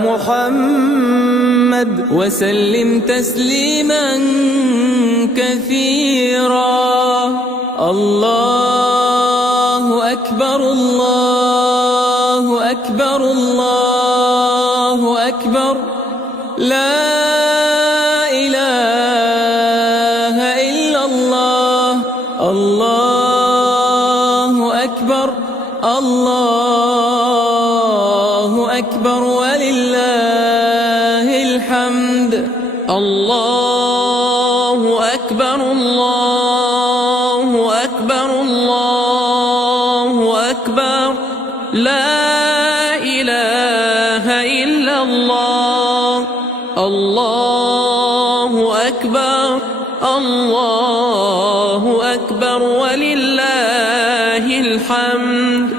محمد وسلم تسليما كثيرا. الله أكبر، الله أكبر، الله أكبر. لا إله إلا الله. الله أكبر، الله أكبر ولله الحمد. الله أكبر، الله أكبر، الله لا إله إلا الله الله أكبر الله أكبر ولله الحمد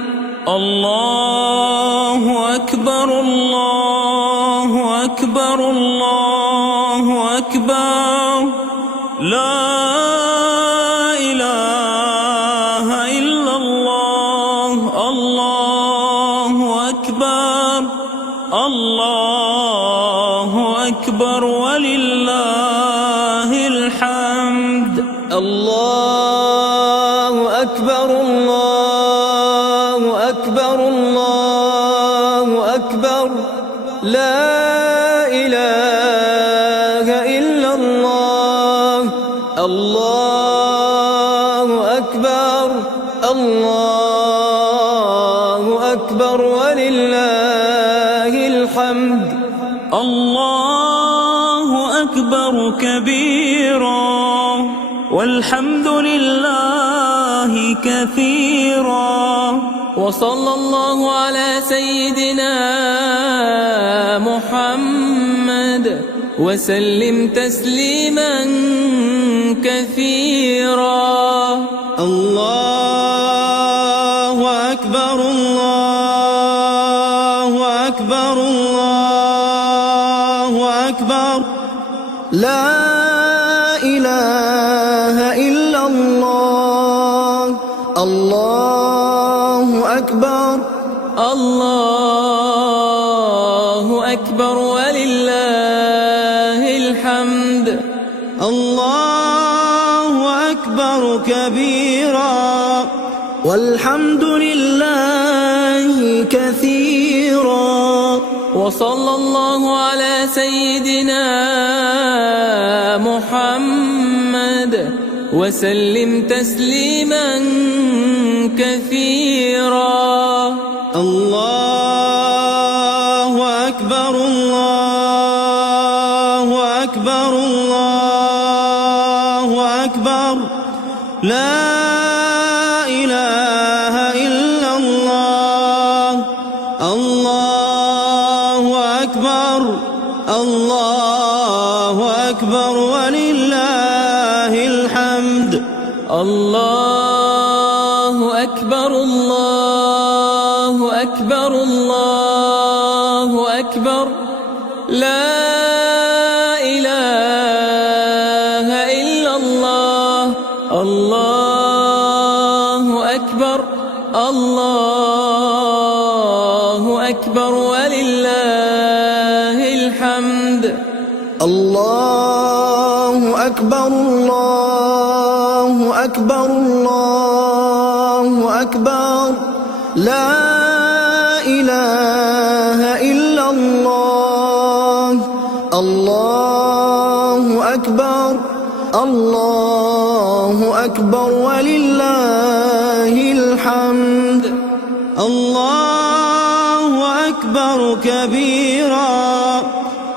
الله أكبر الله أكبر الله أكبر لا إله إلا الله الله أكبر الله أكبر ولله الحمد الله أكبر الله أكبر الله أكبر لا إله إلا الله الله أكبر الله أكبر ولله الحمد الله أكبر كبيرا والحمد لله كثيرا وصلى الله على سيدنا محمد وسلم تسليما كثيرا الله أكبر الله أكبر الله أكبر لا إله إلا الله الله أكبر الله أكبر ولله الحمد الله أكبر كبيرا والحمد لله كثيرا وصلى الله على سيدنا محمد وسلم تسليما كثيرا الله أكبر الله أكبر الله أكبر لا إله إلا الله الله أكبر الله أكبر ولله الحمد الله أكبر الله أكبر الله أكبر لا إله إلا الله الله أكبر الله أكبر ولله الحمد الله أكبر الله أكبر الله أكبر لا إله إلا الله الله أكبر الله أكبر ولله الحمد الله أكبر كبيرا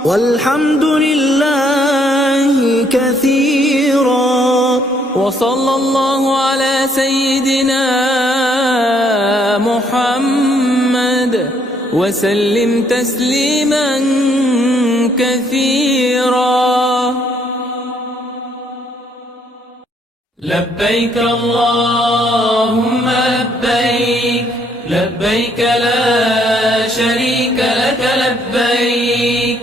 والحمد لله كثيرا وصلى الله على سيدنا محمد وسلم تسليما كثيرا لبيك اللهم لبيك لبيك لا شريك لك لبيك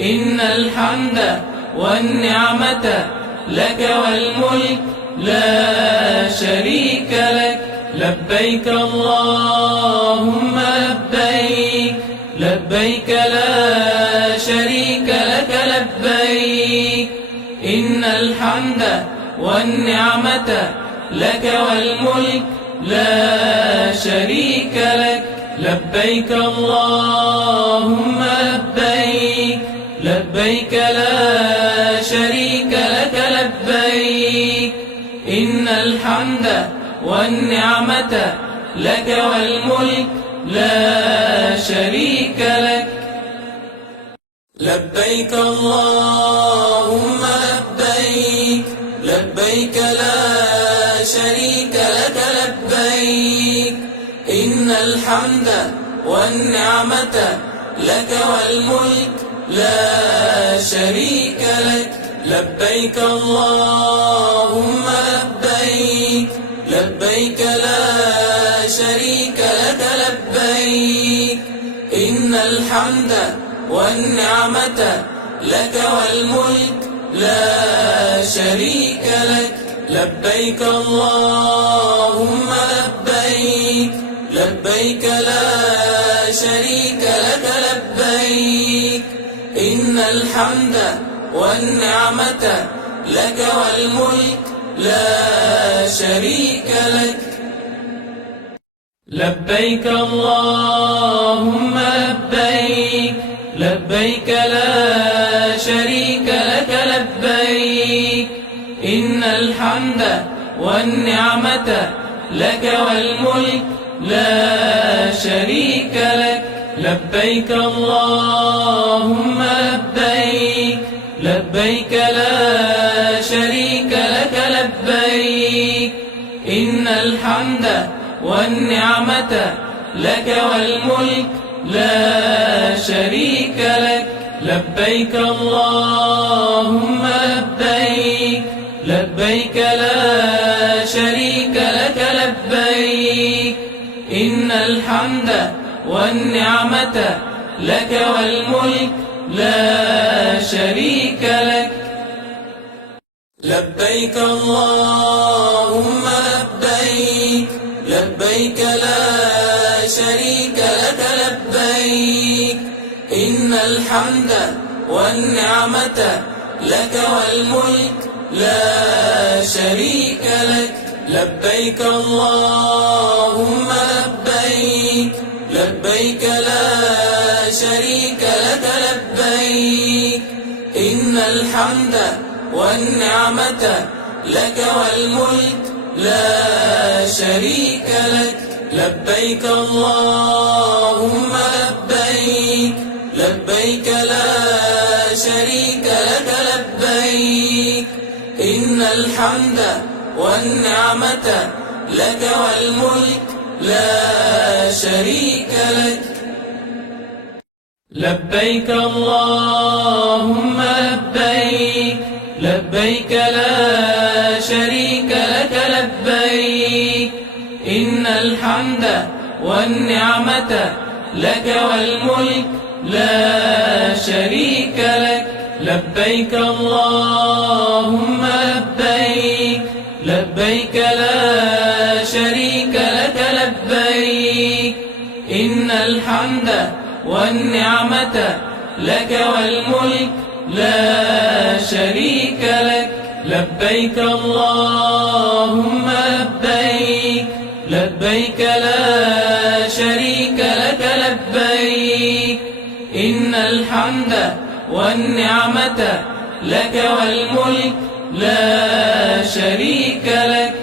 إن الحمد والنعمة لك والملك لا شريك لك لبيك اللهم لبيك لبيك لا شريك لك لبيك إن الحمد والنعمة لك والملك لا شريك لك لبيك اللهم لبيك لبيك لا شريك لك لبيك إن الحمد والنعمة لك والملك لا شريك لك لبيك اللهم لبيك لبيك لا شريك لك لبيك إن إن الحمد والنعمة لك والملك لا شريك لك. لبيك اللهم لبيك، لبيك لا شريك لك لبيك. إن الحمد والنعمة لك والملك لا شريك لك. لبيك اللهم لبيك، لبيك لا شريك لك لبيك. إن الحمد والنعمة لك والملك لا شريك لك. لبيك اللهم لبيك، لبيك لا شريك لك لبيك. إن الحمد والنعمة لك والملك لا شريك لك. لبيك اللهم لبيك، لبيك لا شريك لك لبيك. إن الحمد والنعمة لك والملك لا شريك لك. لبيك اللهم لبيك، لبيك لا شريك لك لبيك. إن الحمد والنعمة لك والملك لا شريك لك. لبيك اللهم لبيك، لبيك لا شريك لك لبيك. إن الحمد والنعمة لك والملك لا شريك لك. لبيك اللهم لبيك، لبيك لا شريك لك لبيك. إن الحمد والنعمة لك والملك لا شريك لك. لبيك اللهم لبيك، لبيك لا شريك لك لبيك. إن الحمد والنعمة لك والملك لا شريك لك. لبيك اللهم لبيك، لبيك لا شريك لك لبيك. إن الحمد والنعمة لك والملك لا شريك لك. لبيك اللهم لبيك، لبيك لا شريك لك لبيك. إن الحمد والنعمة لك والملك لا شريك لك. لبيك اللهم لبيك، لبيك لا شريك لك لبيك. إن الحمد والنعمة لك والملك لا شريك لك.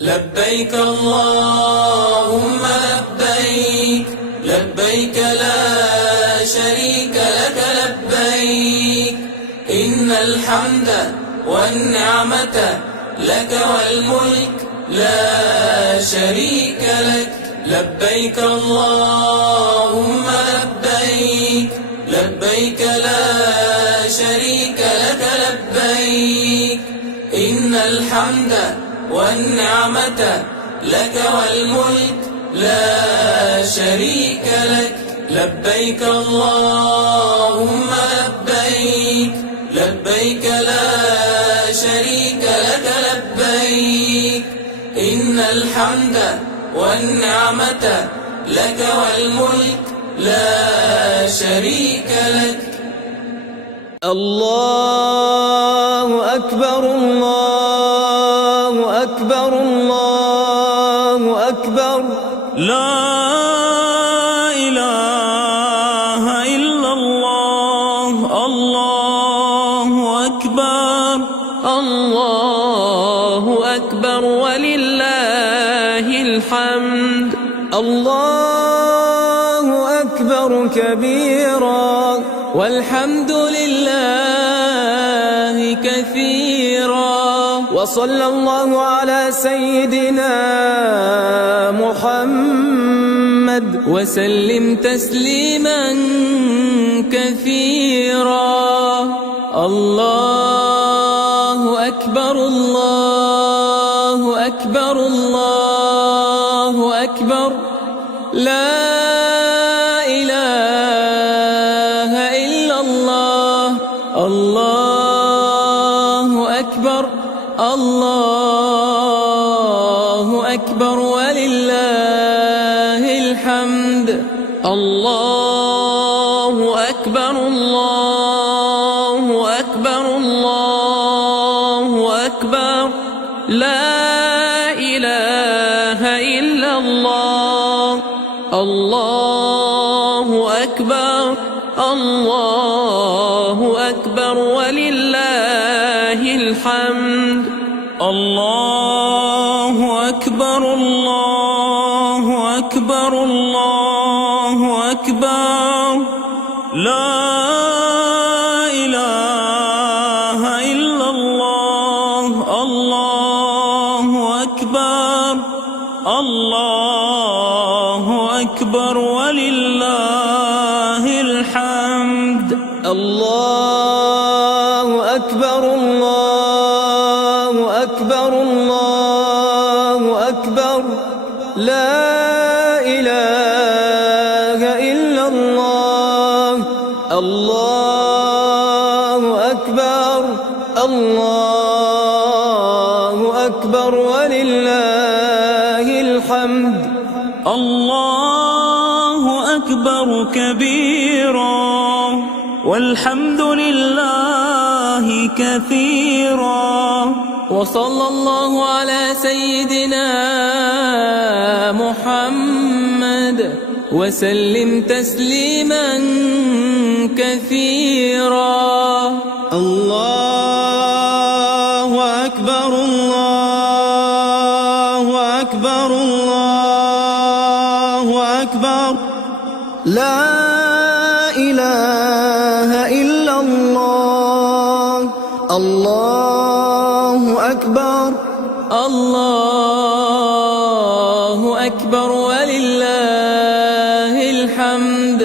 لبيك اللهم لبيك، لبيك لا شريك لك لبيك. إن الحمد والنعمة لك والملك لا شريك لك. لبيك اللهم لبيك، لبيك لا شريك لك لبيك. إن الحمد والنعمة لك والملك لا شريك لك. لبيك اللهم لبيك، لبيك لا شريك لك لبيك. إن الحمد والنعمة لك والملك لا شريك لك. الله أكبر، الله أكبر، الله أكبر. لا إله إلا الله. الله أكبر، الله أكبر ولله الحمد. الله أكبر كبيرا والحمد لله كثيرا كثيرا. وصلى الله على سيدنا محمد وسلم تسليما كثيرا. الله أكبر الله أكبر الله أكبر لا إله إلا الله. الله أكبر الله أكبر ولله الحمد. الله أكبر الله أكبر الله أكبر لا إله إلا الله. الله أكبر الله أكبر ولله الحمد. الله أكبر الله أكبر الله أكبر لا إله إلا الله. الله أكبر الله أكبر ولله الحمد. الله أكبر الله أكبر الله أكبر لا إله إلا الله. الله أكبر الله أكبر ولله الحمد. الله أكبر كبيرا والحمد لله كثيرا. وصلى الله على سيدنا محمد وسلم تسليما كثيرا. الله أكبر الله أكبر الله أكبر لا إله إلا الله. الله أكبر الله أكبر ولله الحمد.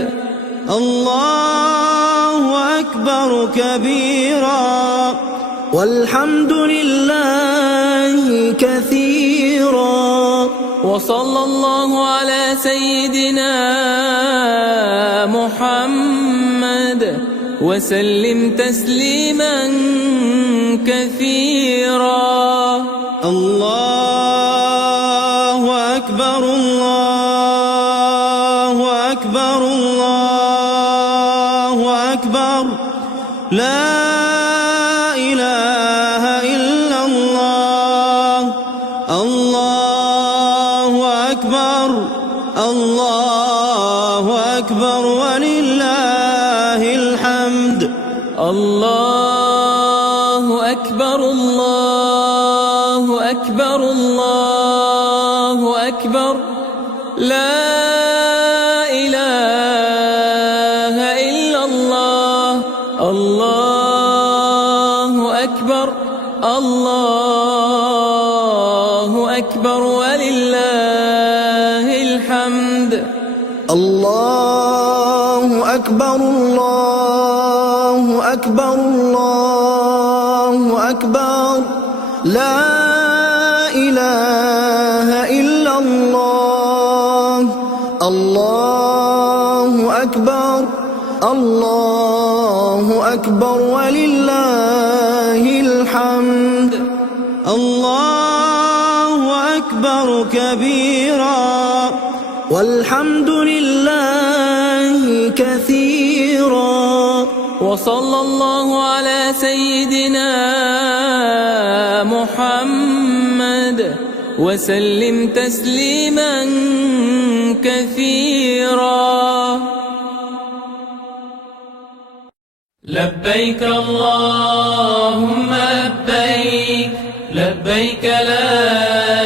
الله أكبر كبيرا والحمد لله كثيرا. وصلى الله على سيدنا محمد وسلم تسليما كثيرا. الله أكبر الله أكبر الله أكبر لا إله إلا الله. الله أكبر الله أكبر ولله الحمد. الله أكبر الله أكبر الله أكبر لا إله إلا الله. الله أكبر الله أكبر ولله الحمد. الله أكبر الله أكبر الله أكبر لا إله إلا الله. الله أكبر الله أكبر ولله الحمد. الله أكبر كبيرا والحمد لله كثيرا. وصلى الله على سيدنا محمد وسلم تسليما كثيرا. لبيك اللهم لبيك لبيك لا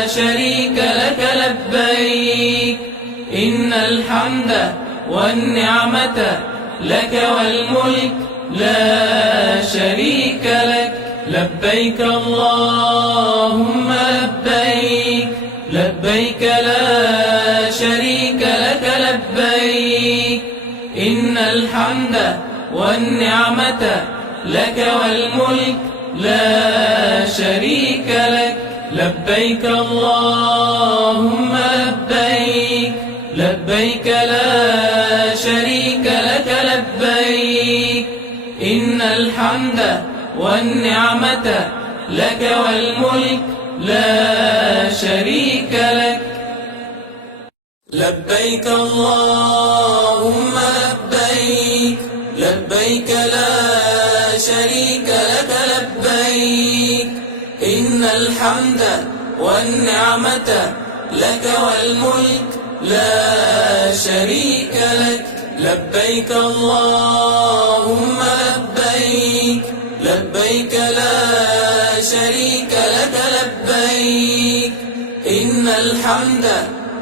شريك لك لبيك إن الحمد والنعمة لك والملك لا شريك لك. لبيك لبيك اللهم لبيك لبيك لا شريك لك لبيك إن الحمد والنعمة لك والملك لا شريك لك لبيك اللهم لبيك لبيك لا شريك لك لبيك إن الحمد والنعمة لك والملك لا شريك لك لبيك اللهم لبيك لبيك لا شريك لك لبيك إن الحمد والنعمة لك والملك لا شريك لك لبيك اللهم لبيك لبيك لا شريك لك لبيك إن الحمد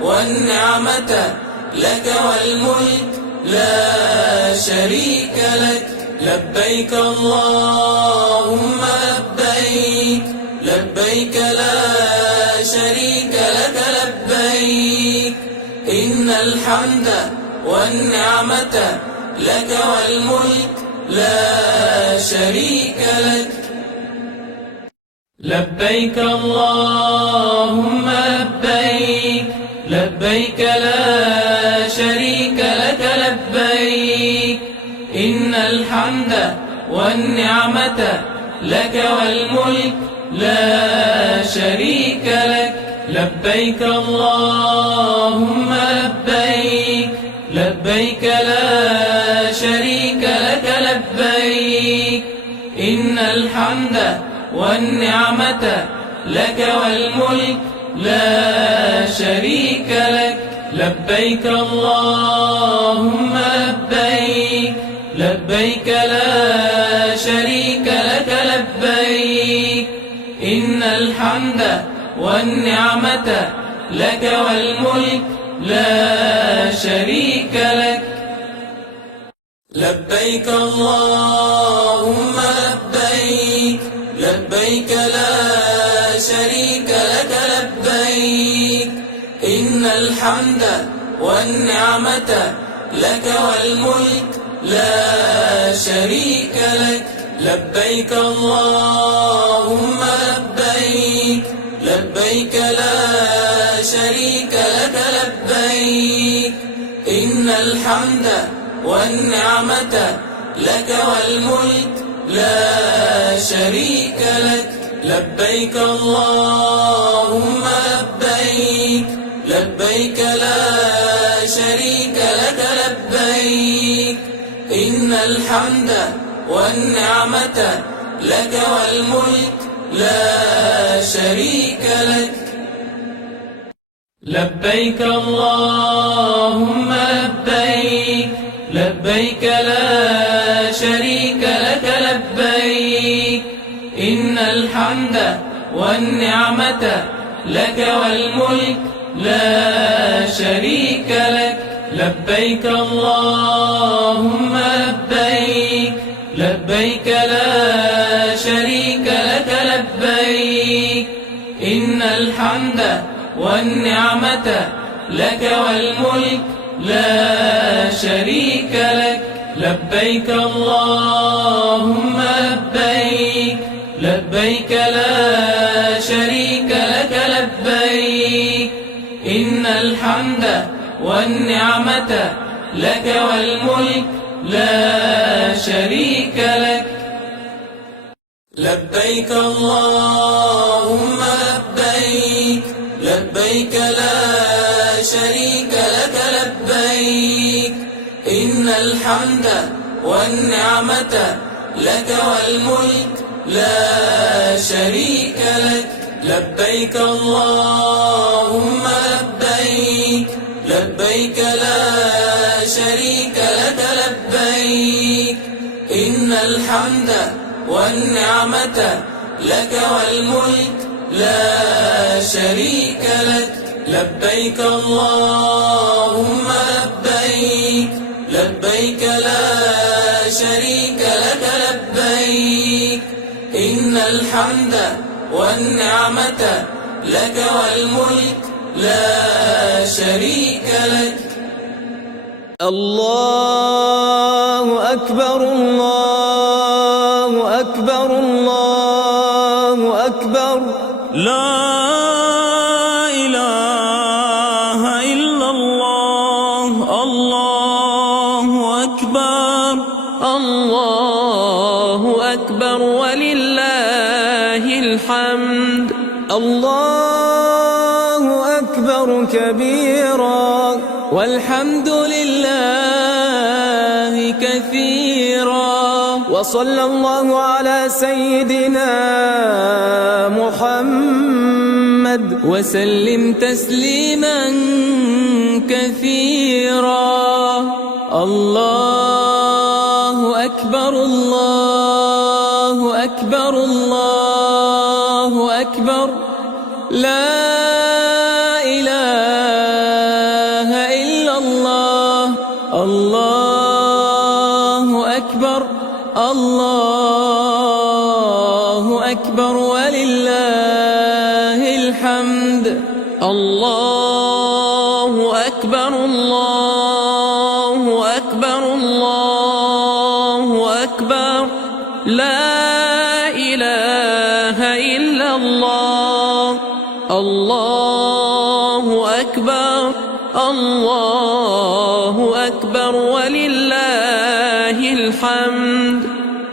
والنعمة لك والملك لا شريك لك لبيك اللهم لبيك لبيك لا شريك لك لبيك إن الحمد والنعمة لك والملك لا شريك لك لبيك اللهم لبيك لبيك لا شريك لك لبيك إن الحمد والنعمة لك والملك لا شريك لك لبيك اللهم لبيك لبيك لا شريك لك لبيك إن الحمد والنعمة لك والملك لا شريك لك لبيك اللهم لبيك لبيك لا شريك لك لبيك إن الحمد والنعمة لك والملك لا شريك لك لبيك اللهم لبيك لبيك لا شريك لك لبيك إن الحمد والنعمة لك والملك لا شريك لك لبيك اللهم لبيك لبيك لا شريك لك لبيك إن الحمد والنعمة لك والملك لا شريك لك لبيك اللهم لبيك لبيك لا شريك لك لبيك إن الحمد والنعمة لك والملك لا شريك لك لبيك اللهم لبيك لبيك لا شريك لك لبيك إن الحمد والنعمة لك والملك لا شريك لك لبيك اللهم لبيك لبيك لا شريك لك لبيك إن الحمد والنعمة لك والملك لا شريك لك لبيك اللهم لبيك لبيك لا شريك لك لبيك إن الحمد والنعمة لك والملك لا شريك لك لبيك اللهم لبيك لبيك لا شريك لك لبيك إن الحمد والنعمة لك والملك لا شريك لك لبيك اللهم لبيك لبيك لا شريك لك لبيك إن الحمد والنعمة لك والملك لا شريك لك لبيك اللهم لبيك لبيك لا شريك لك لبيك إن الحمد والنعمة لك والملك لا شريك لك. الله أكبر الله أكبر الله أكبر. لا إله إلا الله. الله أكبر. الله أكبر ولله الحمد. الله أكبر كبيرا والحمد لله كثيرا. وصلى الله على سيدنا محمد وسلم تسليما كثيرا. الله أكبر الله أكبر الله أكبر. لا إله إلا الله. الله أكبر الله أكبر ولله الحمد. الله أكبر الله أكبر الله أكبر. لا إله إلا الله. الله أكبر الله أكبر ولله الحمد.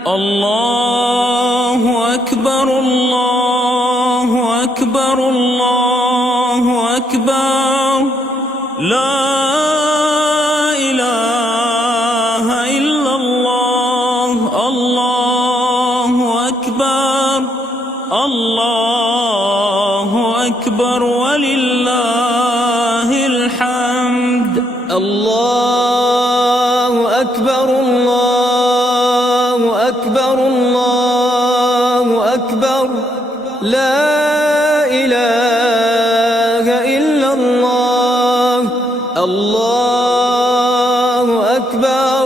الله أكبر الله أكبر الله أكبر. لا إله إلا الله. الله أكبر الله أكبر ولله الحمد. الله أكبر الله أكبر الله أكبر. لا إله إلا الله. الله أكبر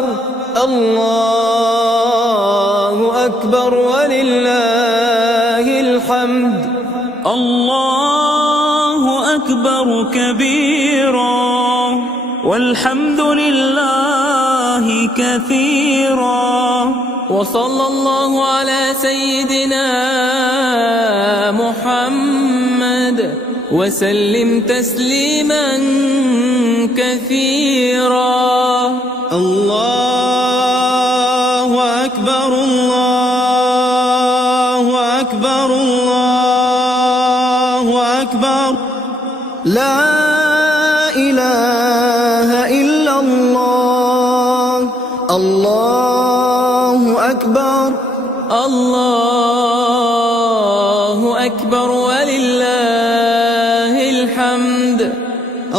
الله أكبر ولله الحمد. الله أكبر كبيرا والحمد لله كثيرا. وصلى الله على سيدنا محمد وسلم تسليما كثيرا. الله أكبر الله أكبر الله أكبر. لا إله إلا الله. الله أكبر الله أكبر ولله الحمد.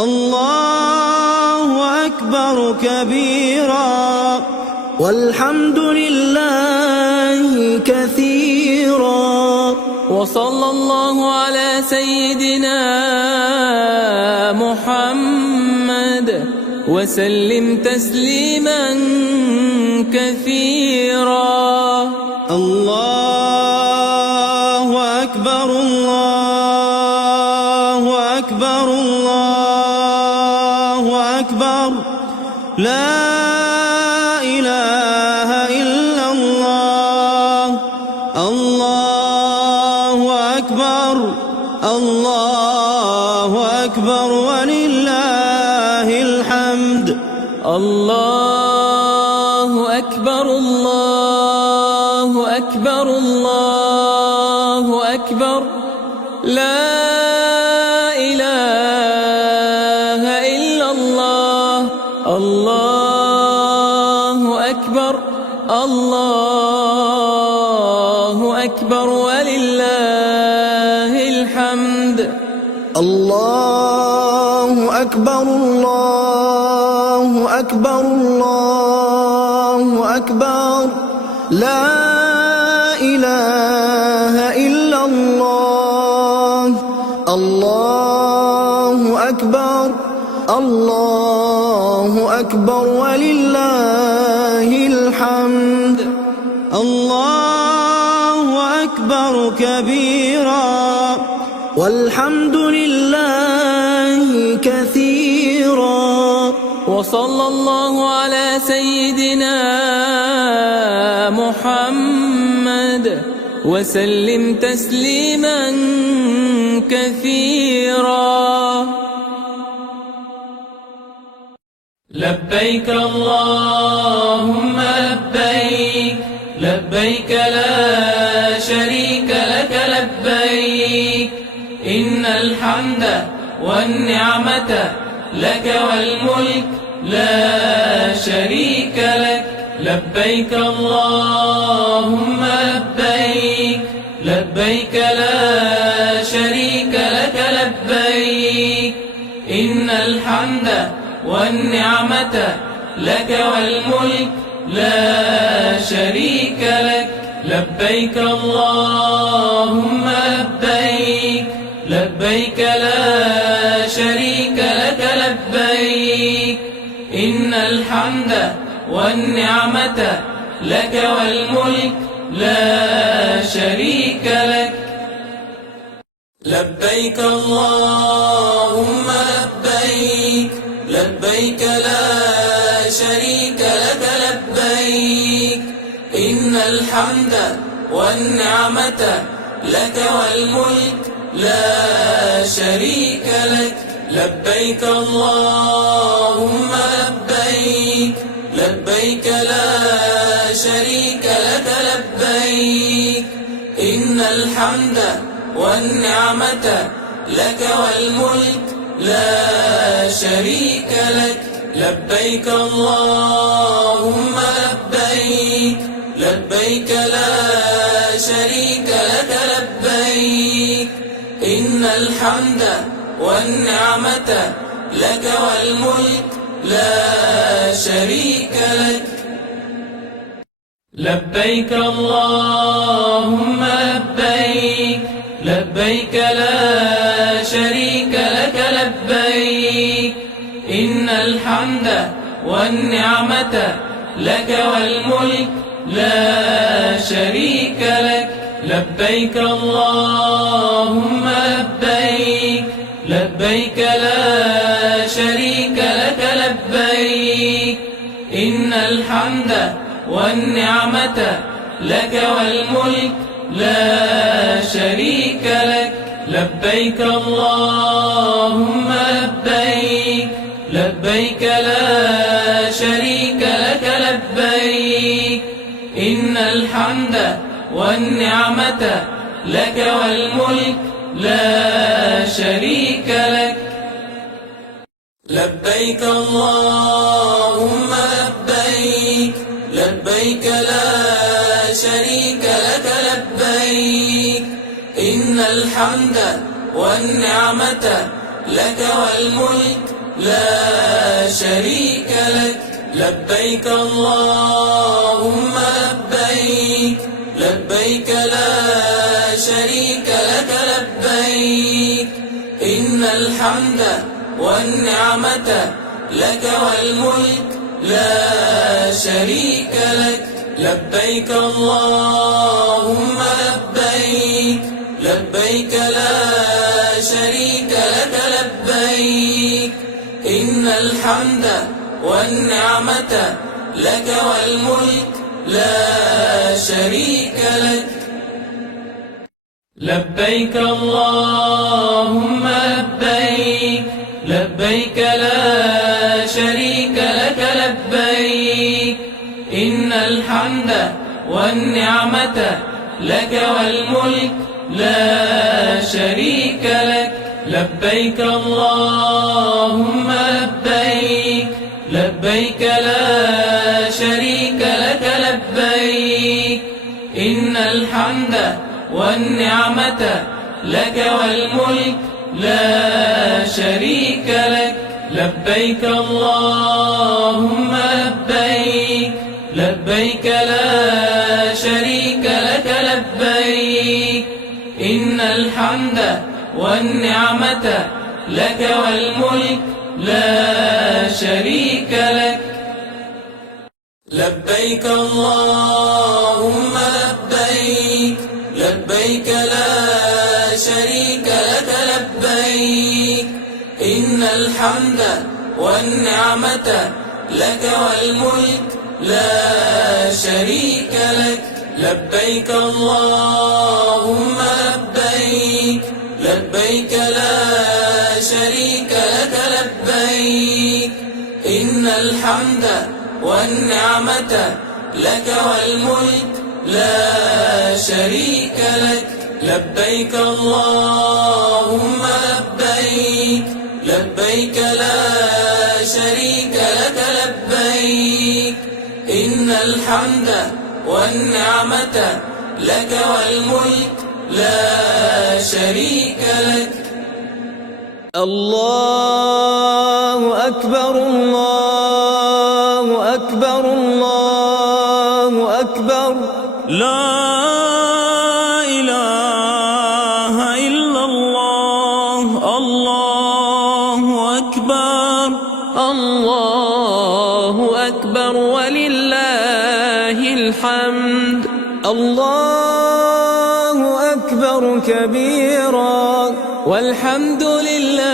الله أكبر كبيرا والحمد لله كثيرا. وصلى الله على سيدنا محمد وسلم تسليما كثيرا. الله أكبر الله أكبر الله أكبر. لا إله إلا الله. الله أكبر الله أكبر ولله الحمد. الله أكبر الله أكبر الله أكبر. لا إله إلا الله. الله أكبر الله أكبر ولله الحمد. الله أكبر الله أكبر الله أكبر. لا إله إلا الله. الله أكبر الله أكبر ولله الحمد. الله أكبر كبيرا والحمد لله كثيرا. وصلى الله على سيدنا محمد وسلم تسليما كثيرا. لبيك اللهم لبيك، لبيك لا شريك لك لبيك، إن الحمد والنعمة لك والملك لا شريك لك. لبيك اللهم لبيك، لبيك لا شريك لك لبيك، إن الحمد والنعمة لك والملك لا شريك لك. لبيك اللهم لبيك، لبيك لا شريك لك لبيك، إن الحمد والنعمة لك والملك لا شريك لك. لبيك اللهم لبيك، لبيك لا شريك لك لبيك، إن الحمد والنعمة لك والملك لا شريك لك. لبيك اللهم لبيك، لبيك لا شريك لك لبيك، إن الحمد والنعمة لك والملك لا شريك لك. لبيك اللهم لبيك، لبيك لا شريك لك لبيك، إن الحمد والنعمة لك والملك لا شريك لك. لبيك اللهم لبيك، لبيك لا شريك لك لبيك، إن الحمد والنعمة لك والملك لا شريك لك. لبيك اللهم لبيك، لبيك لا شريك لك لبيك، إن الحمد والنعمة لك والملك لا شريك لك. لبيك اللهم لبيك، لبيك لا شريك لك لبيك، إن الحمد والنعمة لك والملك لا شريك لك. لبيك اللهم لبيك، لبيك لا شريك لك لبيك، إن الحمد والنعمة لك والملك لا شريك لك. لبيك اللهم لبيك، لبيك لا شريك لك لبيك، إن الحمد والنعمة لك والملك لا شريك لك. لبيك اللهم لبيك، لبيك لا شريك لك لبيك، إن الحمد والنعمة لك والملك لا شريك لك. لبيك اللهم لبيك، لبيك لا شريك لك لبيك، إن الحمد والنعمة لك والملك لا شريك لك. لبيك اللهم لبيك، لبيك لا شريك لك لبيك، إن الحمد والنعمة لك والملك لا شريك لك. لبيك اللهم لبيك، لبيك لا شريك لك لبيك، إن الحمد والنعمة لك والملك لا شريك لك. لبيك اللهم لبيك، لبيك لبيك لا شريك لك لبيك إن الحمد والنعمة لك والملك لا شريك لك لبيك اللهم لبيك لبيك لا شريك لك لبيك إن الحمد والنعمة لك والملك لا شريك لك لبيك اللهم لبيك لبيك لا شريك لك لبيك إن الحمد والنعمة لك والملك لا شريك لك الله أكبر الله أكبر الله أكبر لا إله إلا الله الله أكبر الله أكبر ولله الحمد الله أكبر كبيرا والحمد لله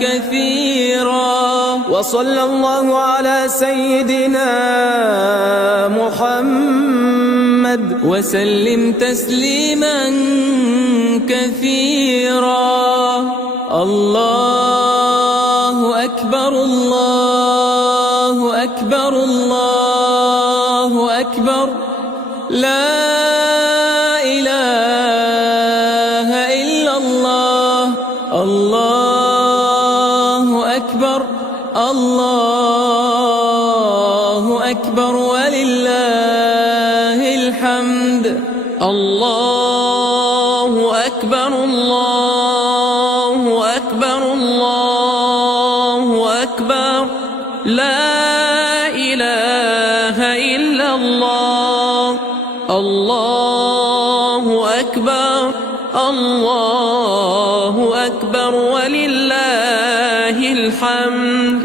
كثيرا وصلى الله على سيدنا محمد وسلم تسليما كثيرا الله أكبر الله أكبر الله أكبر لا إله إلا الله الله أكبر الله أكبر ولله الحمد الله أكبر الله أكبر الله أكبر لا إله إلا الله الله أكبر الله أكبر ولله الحمد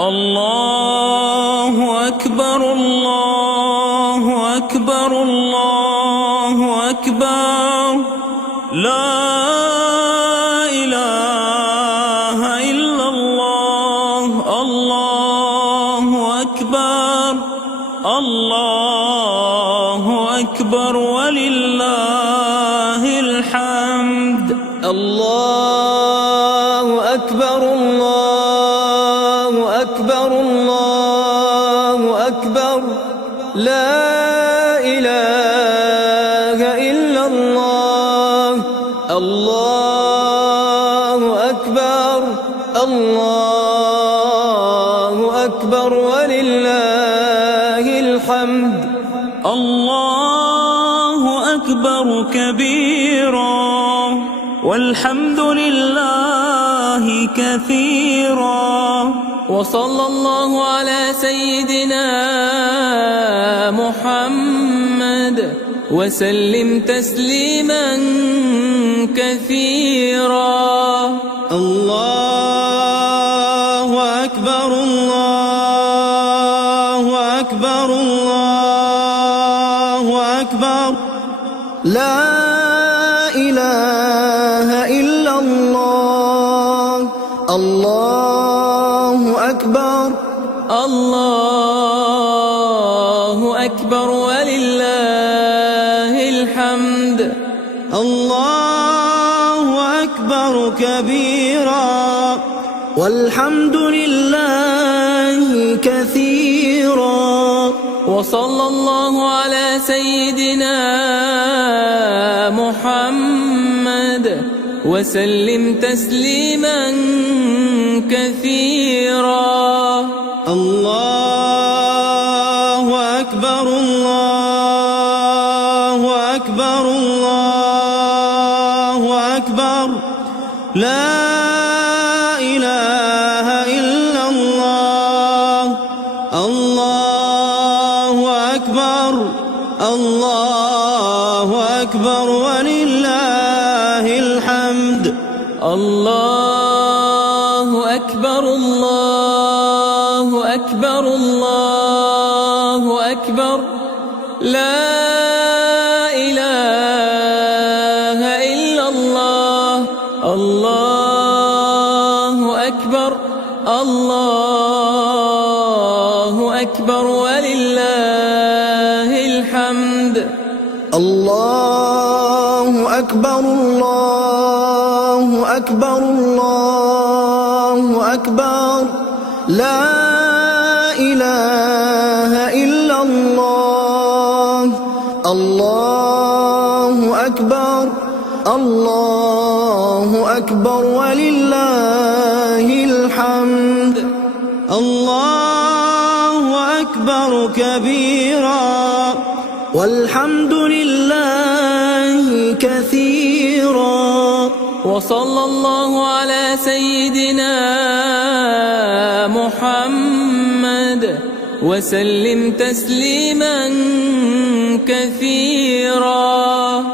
الله أكبر الله أكبر الله أكبر لا إله إلا الله الله أكبر الله أكبر ولله الحمد الله أكبر الله أكبر الله أكبر لا إله إلا الله الله أكبر الله أكبر ولله الحمد الله أكبر كبيرا والحمد لله كثيرا وصلى الله على سيدنا محمد وسلم تسليما كثيرا الله أكبر الله أكبر الله أكبر لا إله إلا الله الله أكبر الله أكبر ولله الحمد الله أكبر كبيرا والحمد لله كثيرا وصلى الله على سيدنا محمد وسلم تسليما كثيرا الله أكبر الله أكبر الله أكبر لا إله إلا الله الله أكبر الله أكبر ولله الحمد الله أكبر الله أكبر الله أكبر لا إله الله أكبر الله أكبر ولله الحمد. الله أكبر الله أكبر الله أكبر لا إله إلا الله. الله أكبر الله أكبر ولله الحمد. الله أكبر كبيرا والحمد لله كثيرا. وصلى الله على سيدنا محمد وسلم تسليما كثيرا.